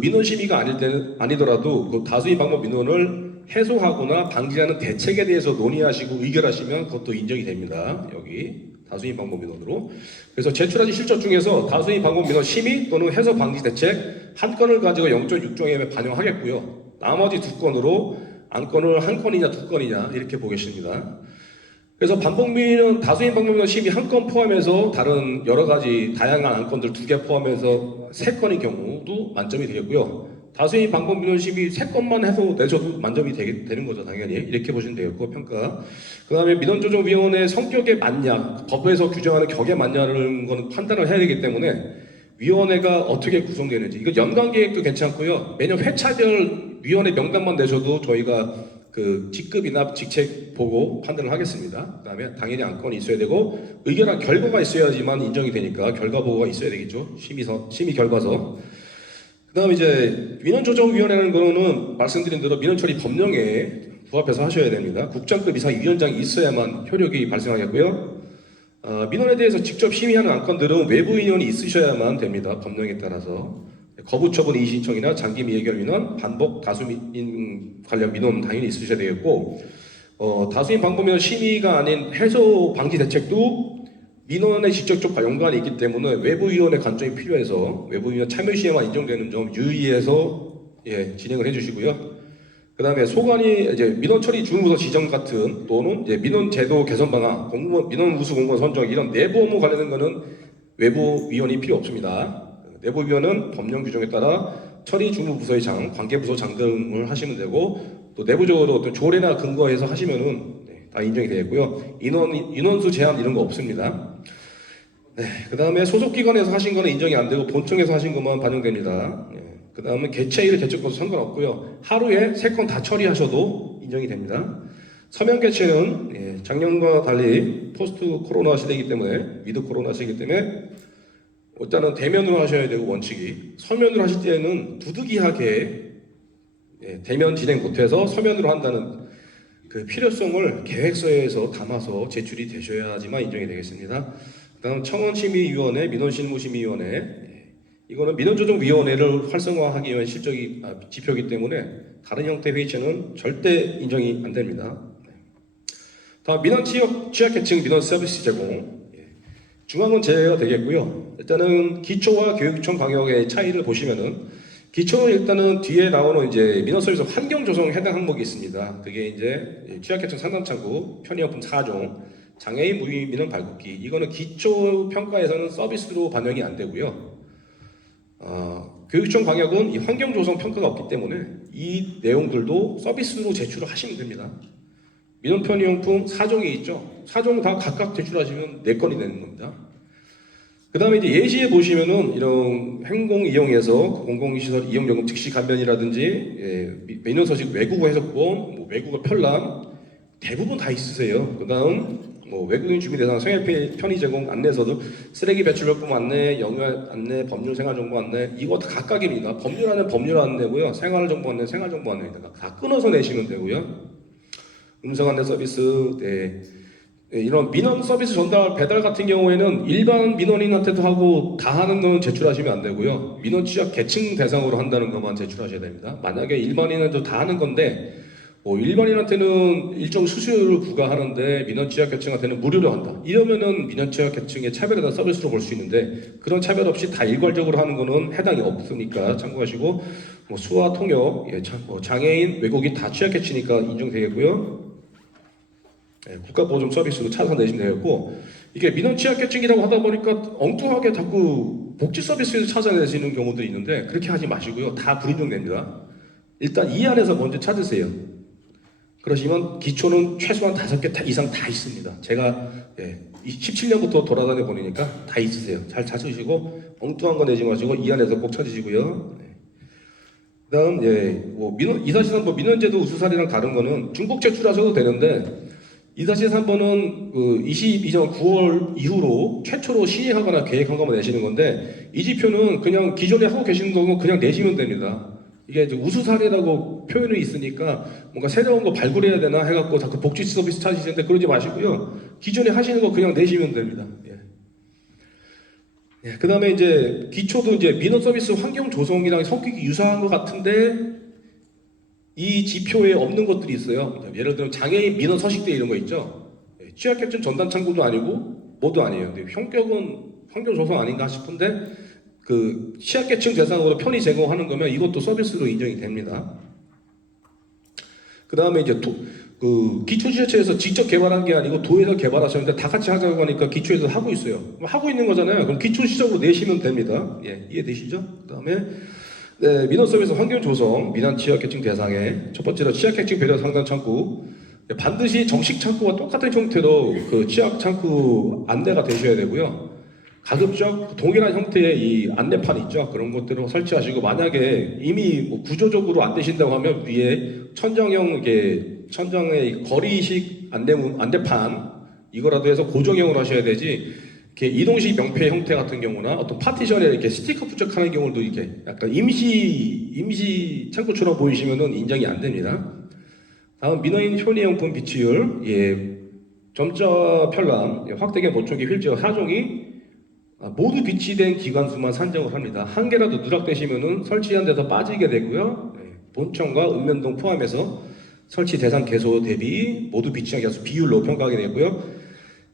민원 심의가 아니더라도 그 다수인 방법 민원을 해소하거나 방지하는 대책에 대해서 논의하시고 의결하시면 그것도 인정이 됩니다. 여기 다수인 방법 민원으로. 그래서 제출하신 실적 중에서 다수인 방법 민원 심의 또는 해소 방지 대책 한 건을 가지고 0.6조에 반영하겠고요. 나머지 두 건으로 안건을 한 건이냐 두 건이냐 이렇게 보겠습니다. 그래서 반복민은 다수인 반복민 심의 한 건 포함해서 다른 여러 가지 다양한 안건들 두 개 포함해서 세 건의 경우도 만점이 되겠고요. 다수인 반복민 심의 세 건만 해서 내셔도 만점이 되는 거죠, 당연히. 이렇게 보시면 되겠고, 평가. 그 다음에 민원조정위원회 성격에 맞냐, 법에서 규정하는 격에 맞냐는 거는 판단을 해야 되기 때문에 위원회가 어떻게 구성되는지, 이거 연간 계획도 괜찮고요. 매년 회차별 위원회 명단만 내셔도 저희가 그 직급이나 직책 보고 판단을 하겠습니다. 그 다음에 당연히 안건이 있어야 되고 의견한 결과가 있어야지만 인정이 되니까 결과 보고가 있어야 되겠죠. 심의 결과서. 그 다음에 이제 민원조정위원회라는 거는 말씀드린 대로 민원처리 법령에 부합해서 하셔야 됩니다. 국장급 이상 위원장이 있어야만 효력이 발생하겠고요. 민원에 대해서 직접 심의하는 안건들은 외부인원이 있으셔야만 됩니다. 법령에 따라서. 거부처분 이의신청이나 장기 미해결 민원, 반복 다수민 관련 민원 당연히 있으셔야 되겠고, 다수인 방법민원 심의가 아닌 해소 방지 대책도 민원의 직접적 연관이 있기 때문에 외부위원회 관점이 필요해서 외부위원 참여 시에만 인정되는 점 유의해서 진행을 해주시고요. 그 다음에 소관이 이제 민원 처리 주무부서 지정 같은 또는 이제 민원 제도 개선 방안, 공무원 민원 우수 공무원 선정 이런 내부 업무 관련된 거는 외부위원이 필요 없습니다. 내부위원은 법령 규정에 따라 처리 주무부서의 장, 관계부서장 등을 하시면 되고 또 내부적으로 어떤 조례나 근거해서 하시면은 다 인정이 되겠고요. 인원수 제한 이런 거 없습니다. 그 다음에 소속기관에서 하신 거는 인정이 안 되고 본청에서 하신 것만 반영됩니다. 그 다음에 개최일 개최권도 상관없고요. 하루에 3건 다 처리하셔도 인정이 됩니다. 서면 개최는 작년과 달리 포스트 코로나 시대이기 때문에 위드 코로나 시대이기 때문에 일단은 대면으로 하셔야 되고 원칙이 서면으로 하실 때는 두둑이하게 대면 진행 못해서 서면으로 한다는 그 필요성을 계획서에서 담아서 제출이 되셔야지만 인정이 되겠습니다. 그다음 청원심의위원회, 민원실무심의위원회 이거는 민원조정위원회를 활성화하기 위한 지표이기 때문에 다른 형태 회의체는 절대 인정이 안 됩니다. 다음 민원 취약계층 민원 서비스 제공 중앙은 제외가 되겠고요. 일단은 기초와 교육청 방역의 차이를 보시면은 기초는 일단은 뒤에 나오는 이제 민원 서비스 환경 조성 해당 항목이 있습니다. 그게 이제 취약계층 상담창구, 편의용품 4종, 장애인 무위 민원 발급기 이거는 기초 평가에서는 서비스로 반영이 안 되고요. 교육청 방역은 이 환경 조성 평가가 없기 때문에 이 내용들도 서비스로 제출을 하시면 됩니다. 민원 편의용품 4종이 있죠. 4종 다 각각 제출하시면 4건이 되는 겁니다. 그 다음에 이제 예시에 보시면은 이런 행공 이용에서 공공시설 이용요금 즉시 감면이라든지 민원서식 외국어 해석본, 뭐 외국어 편람 대부분 다 있으세요. 그 다음 뭐 외국인 주민 대상 생활 편의 제공 안내서도 쓰레기 배출요금 안내, 영유 안내, 법률 생활정보 안내 이거 다 각각입니다. 법률 안내 법률 안내고요. 생활정보 안내 생활정보 안내입니다. 다 끊어서 내시면 되고요. 음성 안내 서비스, 이런 민원 서비스 전달 배달 같은 경우에는 일반 민원인한테도 하고 다 하는 건 제출하시면 안 되고요. 민원 취약 계층 대상으로 한다는 것만 제출하셔야 됩니다. 만약에 일반인한테도 다 하는 건데 일반인한테는 일정 수수료를 부과하는데 민원 취약 계층한테는 무료로 한다. 이러면은 민원 취약 계층의 차별에 대한 서비스로 볼 수 있는데 그런 차별 없이 다 일괄적으로 하는 거는 해당이 없으니까 참고하시고 수화 통역, 장애인, 외국인 다 취약 계층이니까 인정되겠고요. 국가보험 서비스로 찾아내시면 되겠고 이게 민원 취약계층이라고 하다 보니까 엉뚱하게 자꾸 복지 서비스에서 찾아내시는 경우들이 있는데 그렇게 하지 마시고요. 다 불인정됩니다. 일단 이 안에서 먼저 찾으세요. 그러시면 기초는 최소한 5개 이상 다 있습니다. 제가 17년부터 돌아다녀 보니까 다 있으세요. 잘 찾으시고 엉뚱한 거 내지 마시고 이 안에서 꼭 찾으시고요. 그다음 민원 2-3번 민원제도 우수사례랑 다른 거는 중복 제출하셔도 되는데 2-3번은 22년 9월 이후로 최초로 시행하거나 계획한 것만 내시는 건데 이 지표는 그냥 기존에 하고 계시는 거고 그냥 내시면 됩니다. 이게 이제 우수 사례라고 표현이 있으니까 뭔가 새로운 거 발굴해야 되나 해갖고 자꾸 복지 서비스 찾으시는데 그러지 마시고요. 기존에 하시는 거 그냥 내시면 됩니다. 그 다음에 이제 기초도 이제 민원 서비스 환경 조성이랑 성격이 유사한 것 같은데 이 지표에 없는 것들이 있어요. 예를 들면 장애인 민원 서식대 이런 거 있죠. 취약계층 전담 창구도 아니고 뭐도 아니에요. 근데 형격은 환경 조성 아닌가 싶은데 그 취약계층 대상으로 편의 제공하는 거면 이것도 서비스로 인정이 됩니다. 그 다음에 이제 그 기초지자체에서 직접 개발한 게 아니고 도에서 개발하셨는데 다 같이 하자고 하니까 기초에서 하고 있어요. 하고 있는 거잖아요. 그럼 기초 시적으로 내시면 됩니다. 예, 이해되시죠? 그 다음에 네, 민원 서비스 환경 조성, 민원 취약계층 대상에 첫 번째로 취약계층 배려 상담 창구. 반드시 정식 창구와 똑같은 형태로 그 취약 창구 안내가 되셔야 되고요. 가급적 동일한 형태의 이 안내판 있죠. 그런 것들을 설치하시고 만약에 이미 뭐 구조적으로 안 되신다고 하면 위에 천정형 이게 천정의 거리식 안내판 이거라도 해서 고정형으로 하셔야 되지. 이렇게 이동식 명패 형태 같은 경우나 어떤 파티션에 이렇게 스티커 부착하는 경우도 이렇게 약간 임시 창구처럼 보이시면은 인정이 안 됩니다. 다음 민원인 편의용품 비치율, 예, 점자 편람, 예, 확대경 보촉기 휠체어 4종이 모두 비치된 기관수만 산정을 합니다. 한 개라도 누락되시면은 설치한 데서 빠지게 되고요. 예, 본청과 읍면동 포함해서 설치 대상 개소 대비 모두 비치한 개수 비율로 평가하게 되고요.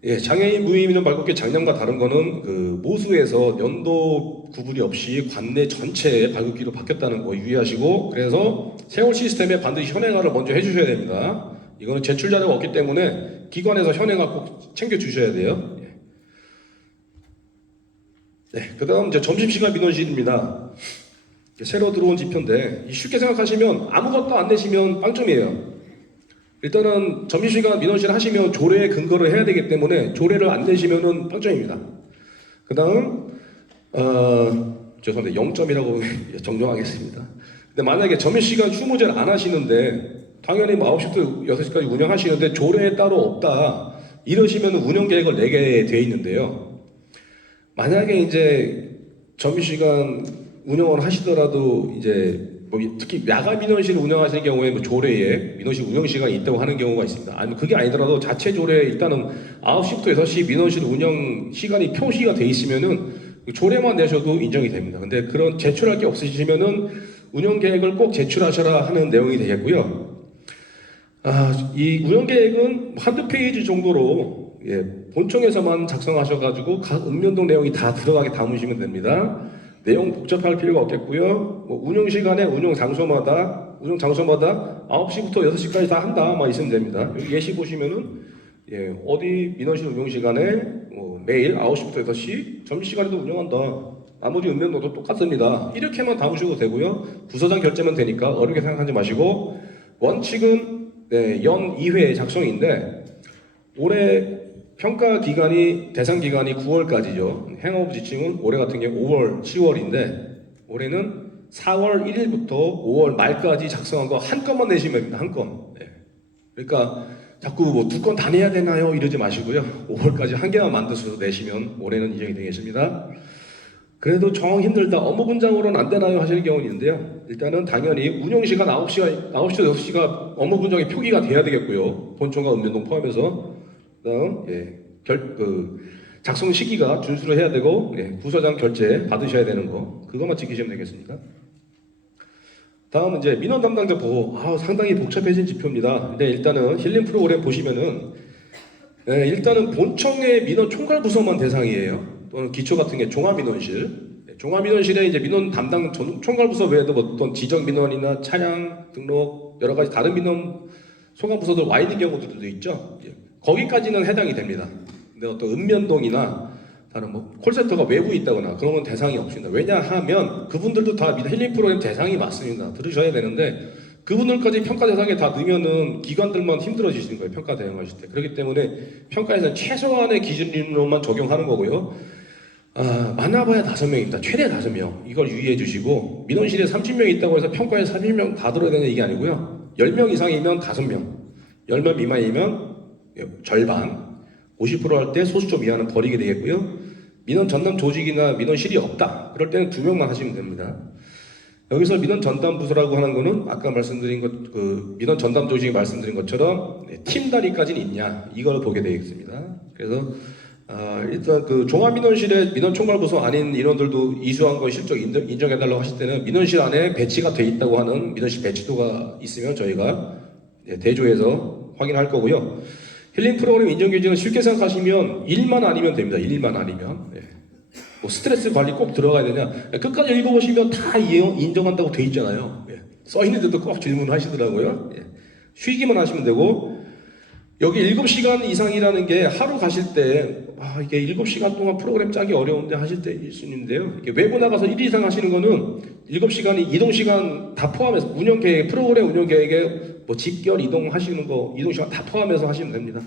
예, 장애인 무임 인원 발급기 작년과 다른 거는 그 모수에서 연도 구분이 없이 관내 전체에 발급기로 바뀌었다는 거 유의하시고 그래서 세월 시스템에 반드시 현행화를 먼저 해주셔야 됩니다. 이거는 제출 자료가 없기 때문에 기관에서 현행화 꼭 챙겨 주셔야 돼요. 네, 그다음 이제 점심시간 민원실입니다. 새로 들어온 지표인데 쉽게 생각하시면 아무것도 안 내시면 빵점이에요. 일단은 점심시간 민원실 하시면 조례에 근거를 해야 되기 때문에 조례를 안 내시면은 빵점입니다. 그 다음 죄송합니다. 0점이라고 정정하겠습니다. 근데 만약에 점심시간 휴무제를 안 하시는데 당연히 뭐 9시부터 6시까지 운영하시는데 조례에 따로 없다 이러시면 운영 계획을 내게 돼 있는데요. 만약에 이제 점심시간 운영을 하시더라도 이제 뭐 특히 야간 민원실을 운영하시는 경우에 뭐 조례에 민원실 운영 시간이 있다고 하는 경우가 있습니다. 아니면 그게 아니더라도 자체 조례에 일단은 9시부터 6시 민원실 운영 시간이 표시가 돼 있으면은 조례만 내셔도 인정이 됩니다. 근데 그런 제출할 게 없으시면은 운영 계획을 꼭 제출하셔라 하는 내용이 되겠고요. 이 운영 계획은 한두 페이지 정도로 예, 본청에서만 작성하셔가지고 각 읍면동 내용이 다 들어가게 담으시면 됩니다. 내용 복잡할 필요가 없겠고요. 뭐 운영 시간에 운영 장소마다 9시부터 6시까지 다 한다 막 있으면 됩니다. 여기 예시 보시면은 예, 어디 민원실 운영 시간에 매일 9시부터 6시 점심시간에도 운영한다. 나머지 읍면동도 똑같습니다. 이렇게만 담으셔도 되고요. 부서장 결제면 되니까 어렵게 생각하지 마시고 원칙은 네, 연 2회 작성인데 올해 평가 기간이 대상 기간이 9월까지죠. 행업 지침은 올해 같은 경우 5월, 10월인데 올해는 4월 1일부터 5월 말까지 작성한 거 한 건만 내시면 됩니다. 한 건. 네. 그러니까 자꾸 뭐 2건 다 내야 되나요? 이러지 마시고요. 5월까지 한 개만 만드셔서 내시면 올해는 인정이 되겠습니다. 그래도 정 힘들다. 업무 분장으로는 안 되나요? 하시는 경우는 있는데요. 일단은 당연히 운영 시간 9시부터 6시가 업무 분장의 표기가 돼야 되겠고요. 본청과 읍면동 포함해서. 그다음 작성 시기가 준수를 해야 되고 부서장 결제 받으셔야 되는 거 그것만 지키시면 되겠습니다. 다음은 이제 민원 담당자 보호. 상당히 복잡해진 지표입니다. 근데 일단은 힐링 프로그램 보시면은 일단은 본청의 민원 총괄 부서만 대상이에요. 또는 기초 같은 게 종합민원실. 종합민원실에 이제 민원 담당 총괄 부서 외에도 어떤 지정 민원이나 차량 등록 여러 가지 다른 민원 소관 부서들 와 있는 경우들도 있죠. 거기까지는 해당이 됩니다. 근데 어떤 읍면동이나 다른 뭐 콜센터가 외부에 있다거나 그런 건 대상이 없습니다. 왜냐하면 그분들도 다 힐링 프로그램 대상이 맞습니다. 들으셔야 되는데 그분들까지 평가 대상에 다 넣으면은 기관들만 힘들어지시는 거예요. 평가 대응하실 때. 그렇기 때문에 평가에서는 최소한의 기준으로만 적용하는 거고요. 많아봐야 5명입니다. 최대 5명. 이걸 유의해 주시고 민원실에 30명 있다고 해서 평가에 30명 다 들어야 되는 얘기 아니고요. 10명 이상이면 5명, 10명 미만이면 절반, 50%할 때 소수점 이하는 버리게 되겠고요. 민원 전담 조직이나 민원실이 없다. 그럴 때는 2명만 하시면 됩니다. 여기서 민원 전담 부서라고 하는 거는 아까 말씀드린 것, 민원 전담 조직이 말씀드린 것처럼 팀 단위까지는 있냐 이걸 보게 되겠습니다. 그래서 일단 그 종합민원실에 민원 총괄 부서 아닌 인원들도 이수한 거 실적 인정해달라고 하실 때는 민원실 안에 배치가 돼 있다고 하는 민원실 배치도가 있으면 저희가 대조해서 확인할 거고요. 힐링 프로그램 인정 기준은 쉽게 생각하시면 1만 아니면 됩니다. 1만 아니면. 뭐 스트레스 관리 꼭 들어가야 되냐? 끝까지 읽어보시면 다 인정한다고 돼 있잖아요. 예. 써 있는데도 꼭 질문하시더라고요. 예. 쉬기만 하시면 되고 여기 7시간 이상이라는 게 하루 가실 때 이게 7시간 동안 프로그램 짜기 어려운데 하실 때일 수 있는데요. 이게 외부 나가서 1 이상 하시는 거는 7시간이 이동시간 다 포함해서 운영계획, 프로그램 운영계획에 뭐 직결 이동하시는 거, 이동시간 다 포함해서 하시면 됩니다.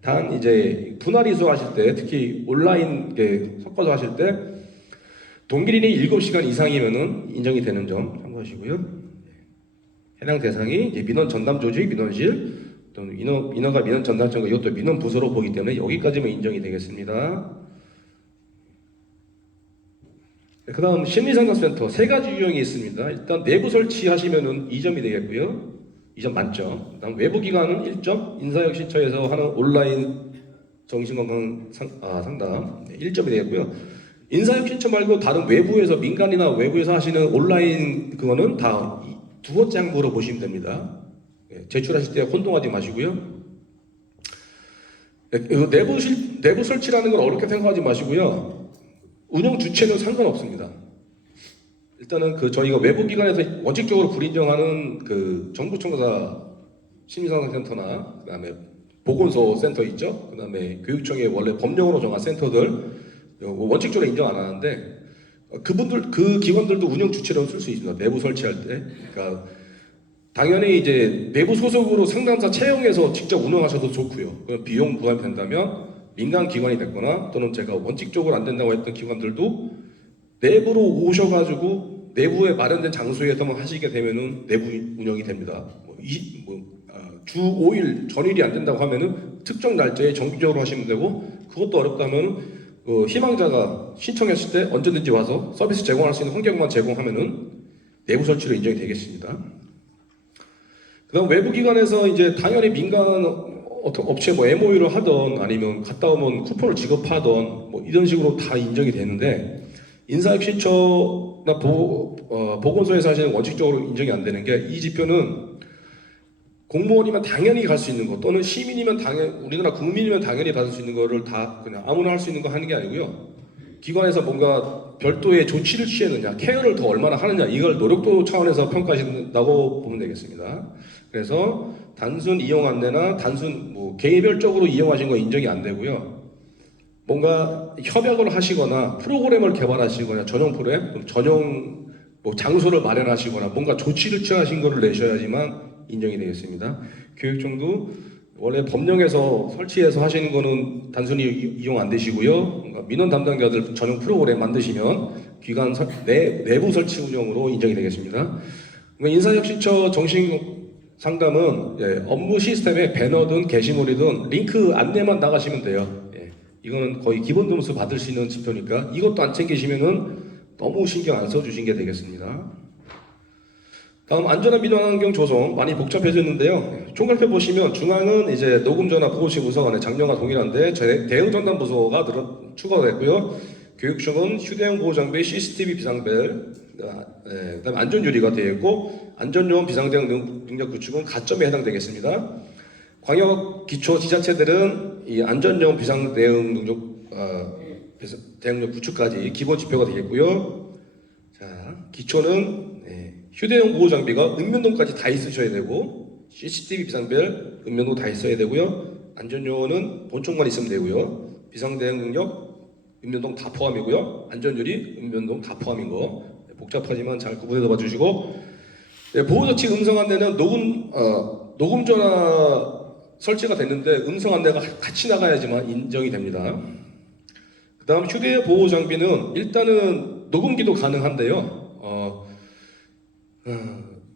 단 이제 분할 이수하실 때, 특히 온라인 섞어서 하실 때 동기린이 7시간 이상이면은 인정이 되는 점 참고하시고요. 해당 대상이 이제 민원 전담 조직, 민원실 또는 민원과 민원 전담청과 이것도 민원 부서로 보기 때문에 여기까지만 인정이 되겠습니다. 그 다음 심리상담센터 3가지 유형이 있습니다. 일단 내부 설치하시면은 2점이 되겠고요. 2점 만점. 그다음 외부 기관은 1점, 인사혁신처에서 하는 온라인 정신건강 상담 1점이 되겠고요. 인사혁신처 말고 다른 외부에서 민간이나 외부에서 하시는 온라인 그거는 다 두 번째 항목으로 보시면 됩니다. 제출하실 때 혼동하지 마시고요. 내부 설치라는 걸 어렵게 생각하지 마시고요. 운영 주체는 상관없습니다. 일단은 저희가 외부 기관에서 원칙적으로 불인정하는 정부청사 심리상담센터나 그다음에 보건소 센터 있죠. 그다음에 교육청의 원래 법령으로 정한 센터들 원칙적으로 인정 안 하는데 그 기관들도 운영 주체로 쓸 수 있습니다. 내부 설치할 때. 그러니까 당연히 이제 내부 소속으로 상담사 채용해서 직접 운영하셔도 좋고요. 그럼 비용 부담이 된다면 민간 기관이 됐거나 또는 제가 원칙적으로 안 된다고 했던 기관들도 내부로 오셔가지고 내부에 마련된 장소에서만 하시게 되면은 내부 운영이 됩니다. 주 5일 전일이 안 된다고 하면은 특정 날짜에 정기적으로 하시면 되고 그것도 어렵다면 희망자가 신청했을 때 언제든지 와서 서비스 제공할 수 있는 환경만 제공하면은 내부 설치로 인정이 되겠습니다. 그다음 외부 기관에서 이제 당연히 민간 어떤 업체 MOU를 하던 아니면 갔다 오면 쿠폰을 지급하던 이런 식으로 다 인정이 되는데 인사혁신처나 보건소에서 하시는 원칙적으로 인정이 안 되는 게 이 지표는 공무원이면 당연히 갈 수 있는 거 또는 시민이면 우리나라 국민이면 당연히 받을 수 있는 거를 다 그냥 아무나 할 수 있는 거 하는 게 아니고요. 기관에서 뭔가 별도의 조치를 취했느냐, 케어를 더 얼마나 하느냐 이걸 노력도 차원에서 평가하신다고 보면 되겠습니다. 그래서 단순 이용 안내나 단순 개별적으로 이용하신 거 인정이 안 되고요. 뭔가 협약을 하시거나 프로그램을 개발하시거나 전용 프로그램, 전용 장소를 마련하시거나 뭔가 조치를 취하신 거를 내셔야지만 인정이 되겠습니다. 교육청도 원래 법령에서 설치해서 하시는 거는 단순히 이용 안 되시고요. 민원 담당자들 전용 프로그램 만드시면 기관 내부 설치 운영으로 인정이 되겠습니다. 인사혁신처 정신상담은 업무 시스템에 배너든 게시물이든 링크 안내만 나가시면 돼요. 이거는 거의 기본 점수 받을 수 있는 지표니까 이것도 안 챙기시면은 너무 신경 안 써주신 게 되겠습니다. 다음 안전한 민원 환경 조성 많이 복잡해졌는데요. 총괄표 보시면 중앙은 이제 녹음전화 보호식 문서관의 작년과 동일한데 대응 전담 부서가 추가가 됐고요. 교육청은 휴대용 보호 장비, CCTV 비상벨, 그다음에 안전유리가 되어 있고 안전요원 비상대응 능력 구축은 가점에 해당되겠습니다. 광역 기초 지자체들은 이 안전요원 비상대응 대응력 구축까지 기본 지표가 되겠고요. 자, 기초는 휴대용 보호 장비가 읍면동까지 다 있으셔야 되고 CCTV 비상벨, 읍면동 다 있어야 되고요. 안전요원은 본청만 있으면 되고요. 비상대응 능력, 읍면동 다 포함이고요. 안전유리, 읍면동 다 포함인 거. 복잡하지만 잘 구분해서 봐주시고 보호조치 음성 안내는 녹음 전화 설치가 됐는데 음성 안내가 같이 나가야지만 인정이 됩니다. 그 다음 휴대 보호 장비는 일단은 녹음기도 가능한데요.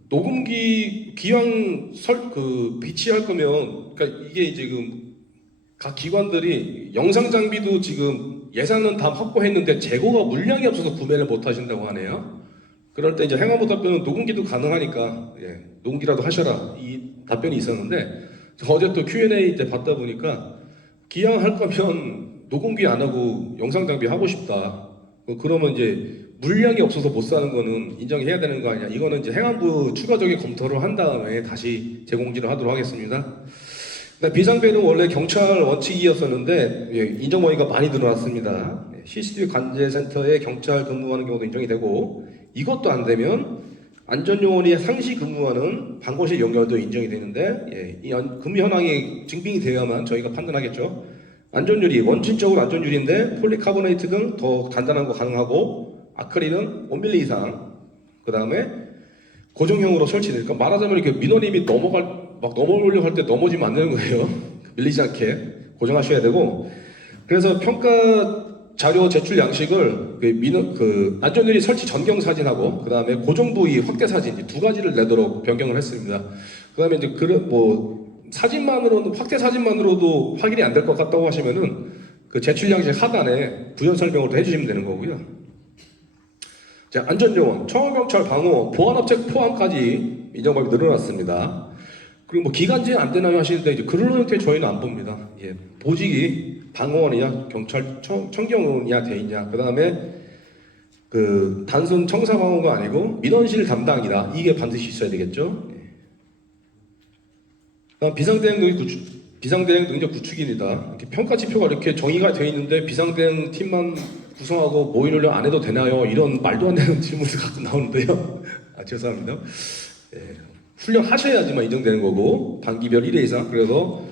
녹음기 기왕 비치할 거면 그러니까 이게 지금 각 기관들이 영상 장비도 지금 예산은 다 확보했는데 재고가 물량이 없어서 구매를 못 하신다고 하네요. 그럴 때 이제 행안부 답변은 녹음기도 가능하니까 녹음기라도 하셔라 이 답변이 있었는데 어제 또 Q&A 때 받다 보니까 기왕 할 거면 녹음기 안 하고 영상 장비 하고 싶다. 그러면 이제 물량이 없어서 못 사는 거는 인정해야 되는 거 아니야. 이거는 이제 행안부 추가적인 검토를 한 다음에 다시 재공지를 하도록 하겠습니다. 비상벨은 원래 경찰 원칙이었었는데 인정 범위가 많이 늘어났습니다. CCTV 관제센터에 경찰 근무하는 경우도 인정이 되고, 이것도 안 되면 안전요원이 상시 근무하는 방거실 연결도 인정이 되는데, 이 근무 현황이 증빙이 되어야만 저희가 판단하겠죠. 안전유리, 원칙적으로 안전유리인데 폴리카보네이트 등 더 간단한 거 가능하고, 아크릴은 5mm 이상, 그 다음에 고정형으로 설치되니까, 말하자면 이렇게 민원인이 넘어오려고 할 때 넘어지면 안 되는 거예요. 밀리지 않게 고정하셔야 되고, 그래서 평가 자료 제출 양식을 안전유리 설치 전경 사진하고, 그 다음에 고정 부위 확대 사진 두 가지를 내도록 변경을 했습니다. 그 다음에 이제 사진만으로는, 확대 사진만으로도 확인이 안 될 것 같다고 하시면은 그 제출 양식 하단에 부연 설명을 또 해주시면 되는 거고요. 자, 안전요원, 청원경찰, 방어, 보안업체 포함까지 인정법이 늘어났습니다. 그리고 뭐 기간제 안 되나요 하시는데, 이제 그런 형태 저희는 안 봅니다. 보직이 방어원이냐, 경찰, 청경원이냐 돼 있냐, 그 다음에 단순 청사방어가 아니고 민원실 담당이다, 이게 반드시 있어야 되겠죠. 비상대응 능력 구축입니다. 이렇게 평가 지표가 이렇게 정의가 되어 있는데 비상대응 팀만 구성하고 모의훈련 안 해도 되나요? 이런 말도 안 되는 질문도 가끔 나오는데요. 죄송합니다. 훈련 하셔야지만 인정되는 거고, 단기별 1회 이상, 그래서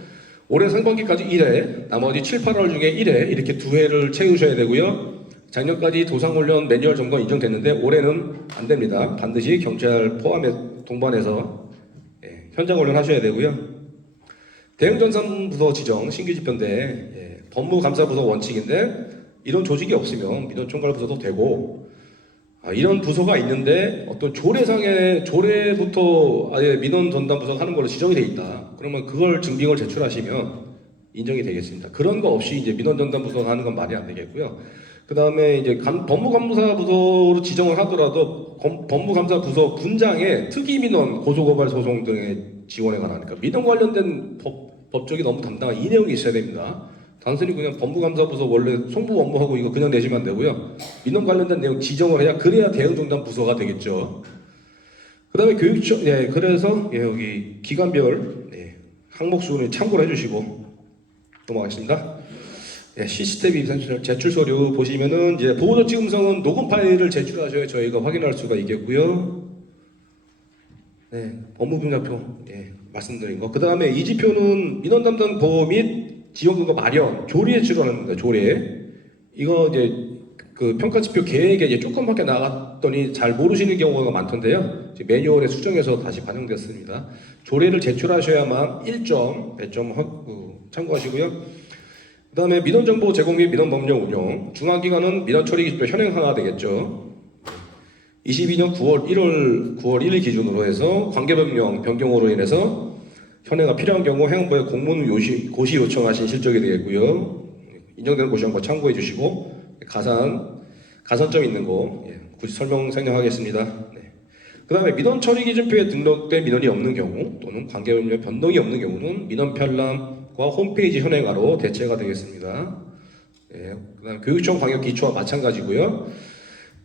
올해 상반기까지 1회, 나머지 7, 8월 중에 1회, 이렇게 2회를 채우셔야 되고요. 작년까지 도상훈련 매뉴얼 점검 인정됐는데 올해는 안 됩니다. 반드시 경찰 포함해 동반해서 현장 훈련 하셔야 되고요. 대응전산부서 지정 신규 집현대, 법무감사부서 원칙인데 이런 조직이 없으면 민원총괄부서도 되고, 이런 부서가 있는데 어떤 조례부터 아예 민원 전담 부서가 하는 걸로 지정이 돼 있다. 그러면 그걸 증빙을 제출하시면 인정이 되겠습니다. 그런 거 없이 이제 민원 전담 부서가 하는 건 말이 안 되겠고요. 그 다음에 이제 법무감사 부서로 지정을 하더라도 법무감사 부서 분장에 특이 민원, 고소고발 소송 등의 지원에 관하니까 민원 관련된 법적이 너무 담당한 이 내용이 있어야 됩니다. 단순히 그냥 법무감사부서 원래 송부 업무하고 이거 그냥 내시면 안 되고요. 민원 관련된 내용 지정을 해야, 그래야 대응정담 부서가 되겠죠. 그 다음에 교육청, 그래서 여기 기관별 항목 수는 참고를 해주시고 넘어가겠습니다. CCTV 제출 서류 보시면은 이제 보호조치 음성은 녹음 파일을 제출하셔야 저희가 확인할 수가 있겠고요. 업무분야표 말씀드린 거. 그 다음에 이지표는 민원 담당 보호 및 지원금과 마련, 조례에 출원합니다. 조례. 이거 이제 그 평가지표 계획에 이제 조금밖에 나갔더니 잘 모르시는 경우가 많던데요. 매뉴얼에 수정해서 다시 반영됐습니다. 조례를 제출하셔야만 1점, 배점 참고하시고요. 그 다음에 민원정보 제공 및 민원법령 운영, 중앙기관은 민원처리기준표 현행화가 되겠죠. 22년 9월 1일 기준으로 해서 관계법령 변경으로 인해서 현행화 필요한 경우 행안부에 공문 고시 요청하신 실적이 되겠고요. 인정되는 고시 한번 참고해 주시고, 가산점 있는 거 굳이 설명 생략하겠습니다. 그 다음에 민원 처리 기준표에 등록된 민원이 없는 경우 또는 관계법령 변동이 없는 경우는 민원 편람과 홈페이지 현행화로 대체가 되겠습니다. 그 다음에 교육청 광역 기초와 마찬가지고요.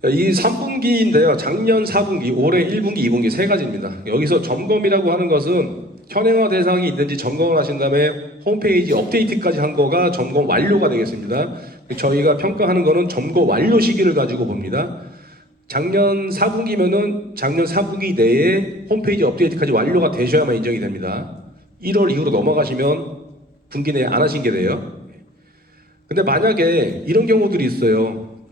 이 3분기인데요. 작년 4분기, 올해 1분기, 2분기 세 가지입니다. 여기서 점검이라고 하는 것은 현행화 대상이 있는지 점검을 하신 다음에 홈페이지 업데이트까지 한 거가 점검 완료가 되겠습니다. 저희가 평가하는 거는 점검 완료 시기를 가지고 봅니다. 작년 4분기면은 작년 4분기 내에 홈페이지 업데이트까지 완료가 되셔야만 인정이 됩니다. 1월 이후로 넘어가시면 분기 내에 안 하신 게 돼요. 근데 만약에 이런 경우들이 있어요.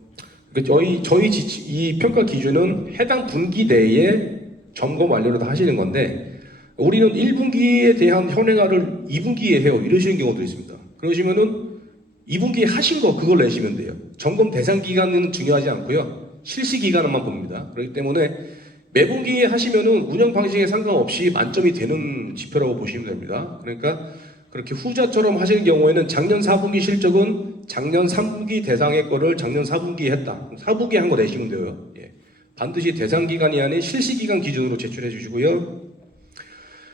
이 평가 기준은 해당 분기 내에 점검 완료를 다 하시는 건데, 우리는 1분기에 대한 현행화를 2분기에 해요. 이러시는 경우도 있습니다. 그러시면은 2분기에 하신 거 그걸 내시면 돼요. 점검 대상 기간은 중요하지 않고요. 실시 기간만 봅니다. 그렇기 때문에 매분기에 하시면은 운영 방식에 상관없이 만점이 되는 지표라고 보시면 됩니다. 그러니까 그렇게 후자처럼 하시는 경우에는 작년 4분기 실적은 작년 3분기 대상의 거를 작년 4분기에 했다. 4분기에 한 거 내시면 돼요. 반드시 대상 기간이 아닌 실시 기간 기준으로 제출해 주시고요.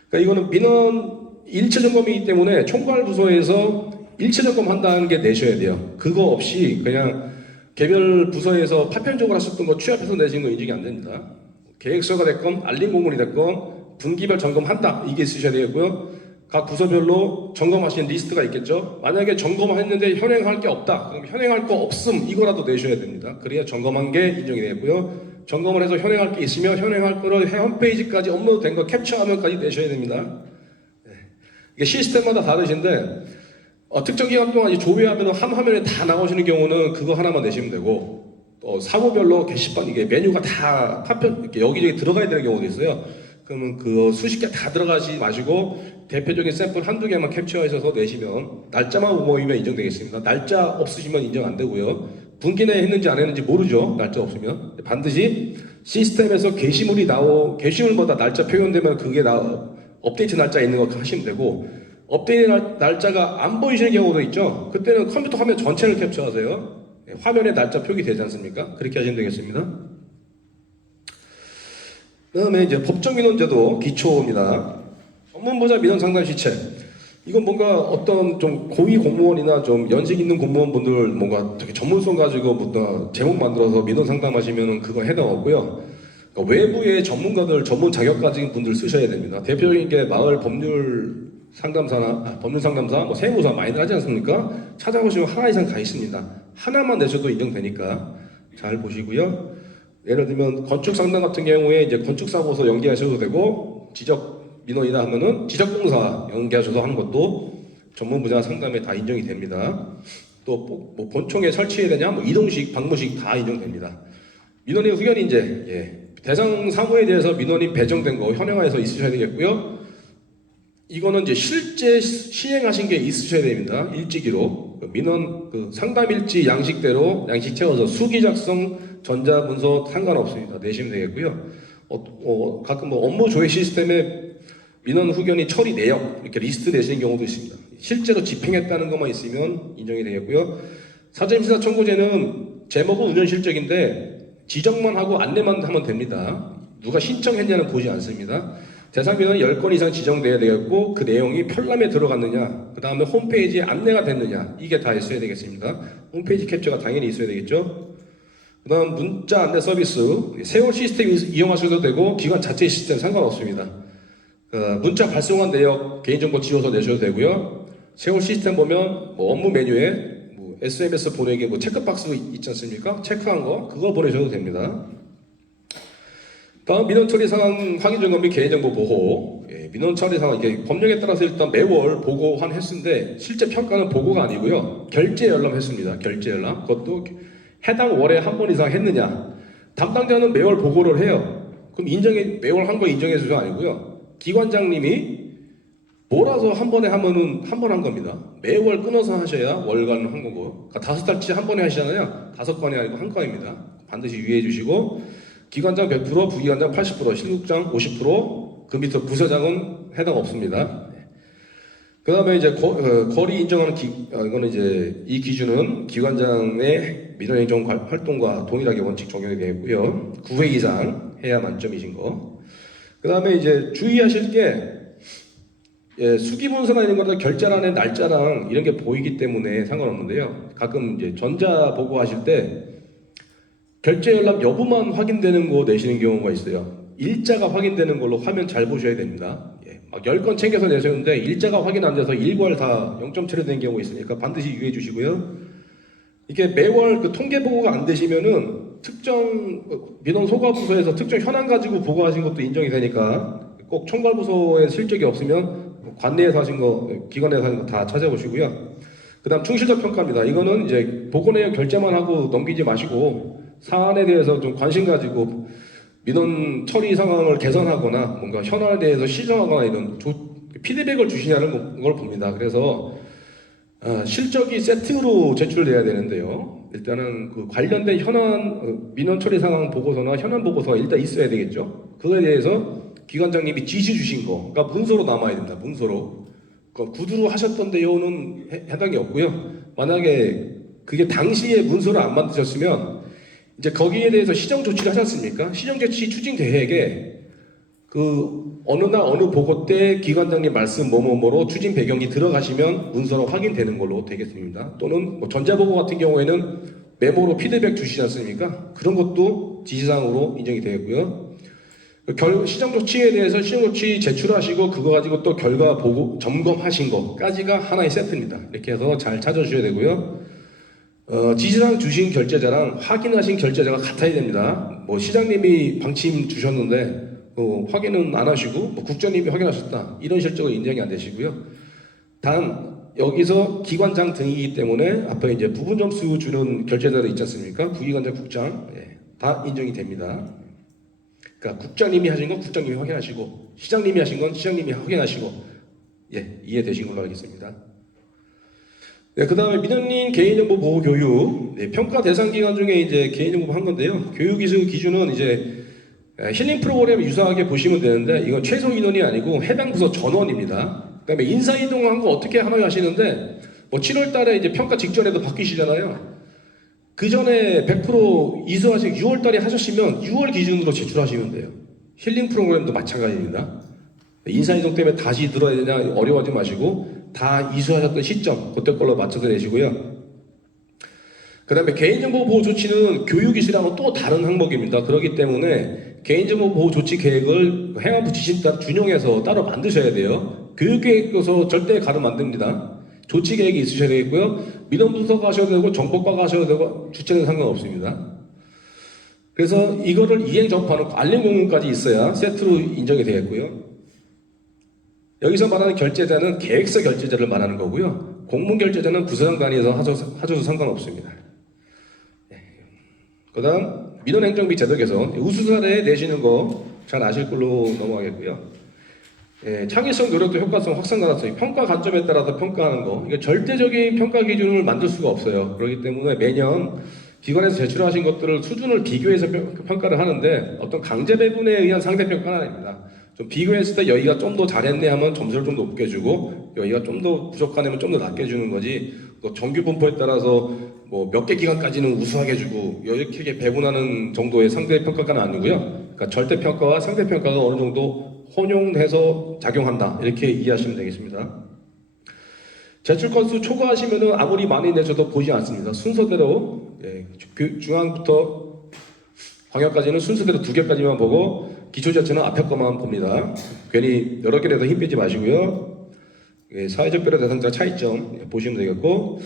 그러니까 이거는 민원 일체 점검이기 때문에 총괄 부서에서 일체 점검 한다는 게 내셔야 돼요. 그거 없이 그냥 개별 부서에서 파편적으로 하셨던 거 취합해서 내신 거 인증이 안 됩니다. 계획서가 됐건 알림 공문이 됐건 분기별 점검한다, 이게 있으셔야 되겠고요. 각 부서별로 점검하시는 리스트가 있겠죠. 만약에 점검했는데 현행할 게 없다. 그럼 현행할 거 없음 이거라도 내셔야 됩니다. 그래야 점검한 게 인정이 되고요. 점검을 해서 현행할 게 있으면 현행할 거를 홈페이지까지 업로드된 거 캡처하면까지 내셔야 됩니다. 이게 시스템마다 다르신데 특정 기간 동안 이제 조회하면 한 화면에 다 나오시는 경우는 그거 하나만 내시면 되고 또 사고별로 게시판 이게 메뉴가 다 파편 이렇게 여기저기 들어가야 되는 경우도 있어요. 그러면 그 수십 개 다 들어가지 마시고 대표적인 샘플 한두 개만 캡처하셔서 내시면 날짜만 모이면 인정되겠습니다. 날짜 없으시면 인정 안 되고요. 분기 내에 했는지 안 했는지 모르죠. 날짜 없으면 반드시 시스템에서 게시물마다 날짜 표현되면 그게 업데이트 날짜 있는 거 하시면 되고 업데이트 날짜가 안 보이시는 경우도 있죠. 그때는 컴퓨터 화면 전체를 캡처하세요. 화면에 날짜 표기되지 않습니까? 그렇게 하시면 되겠습니다. 그다음에 이제 법정 민원제도 기초입니다. 전문보좌 민원 상담 시책. 이건 뭔가 어떤 좀 고위 공무원이나 좀 연식 있는 공무원분들 뭔가 되게 전문성 가지고 뭔가 제목 만들어서 민원 상담하시면은 그거 해당 없고요. 그러니까 외부의 전문가들 전문 자격 가진 분들 쓰셔야 됩니다. 대표적인 게 마을 법률 상담사나 법률 상담사, 뭐 세무사 많이들 하지 않습니까? 찾아보시면 하나 이상 다 있습니다. 하나만 내셔도 인정되니까 잘 보시고요. 예를 들면 건축 상담 같은 경우에 이제 건축사고서 연계하셔도 되고 지적 민원이다 하면은 지적공사 연계하셔서 하는 것도 전문 분야 상담에 다 인정이 됩니다. 또 뭐 본청에 설치해야 되냐, 뭐 이동식, 방문식 다 인정됩니다. 민원인 의견이 이제 대상 사무에 대해서 민원인 배정된 거 현행화해서 있으셔야 되겠고요. 이거는 이제 실제 시행하신 게 있으셔야 됩니다. 일지기로 민원 상담 일지 양식대로 양식 채워서 수기 작성 전자문서 상관없습니다. 내시면 되겠고요. 가끔 뭐 업무 조회 시스템에 민원 후견이 처리 내역 이렇게 리스트 내시는 경우도 있습니다. 실제로 집행했다는 것만 있으면 인정이 되겠고요. 사전심사 청구제는 제목은 운전실적인데 지적만 하고 안내만 하면 됩니다. 누가 신청했냐는 보지 않습니다. 대상 민원이 10건 이상 지정돼야 되겠고 그 내용이 편람에 들어갔느냐, 그 다음에 홈페이지에 안내가 됐느냐, 이게 다 있어야 되겠습니다. 홈페이지 캡처가 당연히 있어야 되겠죠. 그 다음 문자 안내 서비스, 세월 시스템 이용하셔도 되고 기관 자체 시스템 상관없습니다. 문자 발송한 내역 개인정보 지워서 내셔도 되고요. 세월 시스템 보면 뭐 업무 메뉴에 뭐 SMS 보내기 뭐 체크박스 있지 않습니까? 체크한 거 그거 보내셔도 됩니다. 다음 민원 처리 상황 확인 점검 및 개인정보 보호. 민원 처리 상황 이게 법령에 따라서 일단 매월 보고한 횟수인데 실제 평가는 보고가 아니고요. 결제 열람 횟수입니다. 결제 열람. 그것도 해당 월에 한 번 이상 했느냐. 담당자는 매월 보고를 해요. 그럼 매월 한 거 인정해 주가 아니고요. 기관장님이 몰아서 한 번에 하면은 한 번 한 겁니다. 매월 끊어서 하셔야 월간 한 거고. 그러니까 5달치 한 번에 하시잖아요. 5건이 아니고 한 건입니다. 반드시 유의해 주시고. 기관장 100%, 부기관장 80%, 실국장 50%, 그 밑에 부서장은 해당 없습니다. 그 다음에 이제 거리 인정하는 이거는 이제 이 기준은 기관장의 민원행정 활동과 동일하게 원칙 적용이 되겠고요. 9회 이상 해야 만점이신 거. 그 다음에 이제 주의하실 게 수기문서나 이런 거는 결제란의 날짜랑 이런 게 보이기 때문에 상관없는데요. 가끔 이제 전자 보고하실 때 결제 열람 여부만 확인되는 거 내시는 경우가 있어요. 일자가 확인되는 걸로 화면 잘 보셔야 됩니다. 막 10건 챙겨서 내셨는데 일자가 확인 안 돼서 일괄 다 0점 처리되는 경우가 있으니까 반드시 유의해 주시고요. 이게 매월 그 통계 보고가 안 되시면은 특정 민원 소과부서에서 특정 현안 가지고 보고하신 것도 인정이 되니까 꼭 총괄부서에 실적이 없으면 관내에서 하신 거, 기관에서 하신 거 다 찾아보시고요. 그 다음 충실도 평가입니다. 이거는 이제 보고 내용 결제만 하고 넘기지 마시고 사안에 대해서 좀 관심 가지고 민원 처리 상황을 개선하거나 뭔가 현안에 대해서 시정하거나 이런 피드백을 주시냐는 걸 봅니다. 그래서 실적이 세트로 제출돼야 되는데요. 일단은 그 관련된 현안 민원 처리 상황 보고서나 현안 보고서가 일단 있어야 되겠죠. 그거에 대해서 기관장님이 지시 주신 거, 그러니까 문서로 남아야 됩니다. 문서로. 그러니까 구두로 하셨던데요는 해당이 없고요. 만약에 그게 당시에 문서를 안 만드셨으면 이제 거기에 대해서 시정 조치를 하지 않습니까? 시정 조치 추진 계획에 그 어느 날 어느 보고 때 기관장님 말씀 뭐뭐뭐로 추진 배경이 들어가시면 문서로 확인되는 걸로 되겠습니다. 또는 뭐 전자보고 같은 경우에는 메모로 피드백 주시지 않습니까? 그런 것도 지시사항으로 인정이 되겠고요. 시정 조치에 대해서 시정 조치 제출하시고 그거 가지고 또 결과 보고 점검하신 것까지가 하나의 세트입니다. 이렇게 해서 잘 찾아주셔야 되고요. 지시사항 주신 결제자랑 확인하신 결제자가 같아야 됩니다. 뭐 시장님이 방침 주셨는데 확인은 안 하시고 뭐 국장님이 확인하셨다 이런 실적은 인정이 안 되시고요. 단 여기서 기관장 등이기 때문에 앞에 이제 부분 점수 주는 결제자들 있지 않습니까? 부기관장, 국장 다 인정이 됩니다. 그러니까 국장님이 하신 건 국장님이 확인하시고 시장님이 하신 건 시장님이 확인하시고 이해되신 걸로 알겠습니다. 그 다음에 민원인 개인정보 보호 교육 평가 대상 기관 중에 이제 개인정보 한 건데요. 교육 기준은 이제 힐링 프로그램 유사하게 보시면 되는데 이건 최소 인원이 아니고 해당 부서 전원입니다. 그다음에 인사 이동한 거 어떻게 하나요 하시는데 뭐 7월달에 이제 평가 직전에도 바뀌시잖아요. 그 전에 100% 이수하시고 6월달에 하셨으면 6월 기준으로 제출하시면 돼요. 힐링 프로그램도 마찬가지입니다. 인사 이동 때문에 다시 늘어야 되냐 어려워하지 마시고 다 이수하셨던 시점 그때 걸로 맞춰서 내시고요. 그 다음에 개인정보 보호 조치는 교육이수랑은 또 다른 항목입니다. 그렇기 때문에 개인정보 보호 조치 계획을 행안부 지침 따라 준용해서 따로 만드셔야 돼요. 교육계획에서 절대 가름 안 됩니다. 조치 계획이 있으셔야 되겠고요. 민원분석 가셔야 되고 정보과 가셔야 되고 주체는 상관없습니다. 그래서 이거를 이행 접하는 알림 공문까지 있어야 세트로 인정이 되겠고요. 여기서 말하는 결제자는 계획서 결제자를 말하는 거고요. 공문 결제자는 부서장 단위에서 하셔도 상관없습니다. 그 다음 민원행정비 제도 개선 우수사례 내시는 거 잘 아실 걸로 넘어가겠고요. 창의성, 노력도 효과성, 확산 가능성이 평가 관점에 따라서 평가하는 거 이게 절대적인 평가 기준을 만들 수가 없어요. 그렇기 때문에 매년 기관에서 제출하신 것들을 수준을 비교해서 평가를 하는데 어떤 강제 배분에 의한 상대 평가는 아닙니다. 좀 비교했을 때 여기가 좀 더 잘했네 하면 점수를 좀 높게 주고 여기가 좀 더 부족하면 좀 더 낮게 주는 거지 또 정규 분포에 따라서 뭐 몇 개 기관까지는 우수하게 주고 이렇게 배분하는 정도의 상대 평가가 아니고요. 그러니까 절대 평가와 상대 평가가 어느 정도 혼용해서 작용한다 이렇게 이해하시면 되겠습니다. 제출 건수 초과하시면은 아무리 많이 내셔도 보지 않습니다. 순서대로 중앙부터 광역까지는 순서대로 2개까지만 보고 기초 자체는 앞에 것만 봅니다. 괜히 여러 개 내서 힘 빼지 마시고요. 사회적 배려 대상자 차이점 보시면 되겠고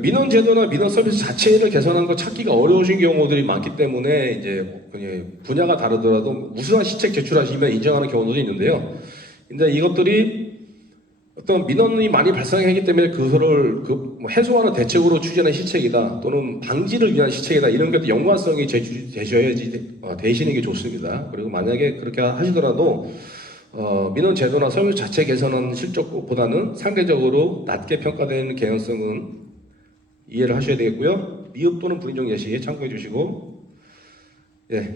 민원 제도나 민원 서비스 자체를 개선한 거 찾기가 어려우신 경우들이 많기 때문에 이제 분야가 다르더라도 우수한 시책 제출하시면 인정하는 경우도 있는데요. 근데 이것들이 어떤 민원이 많이 발생하기 때문에 그거를 해소하는 대책으로 추진한 시책이다 또는 방지를 위한 시책이다 이런 것도 연관성이 되셔야지 되시는 게 좋습니다. 그리고 만약에 그렇게 하시더라도 민원 제도나 서비스 자체 개선하는 실적보다는 상대적으로 낮게 평가되는 개연성은 이해를 하셔야 되겠고요. 미흡 또는 불인정 예시 참고해 주시고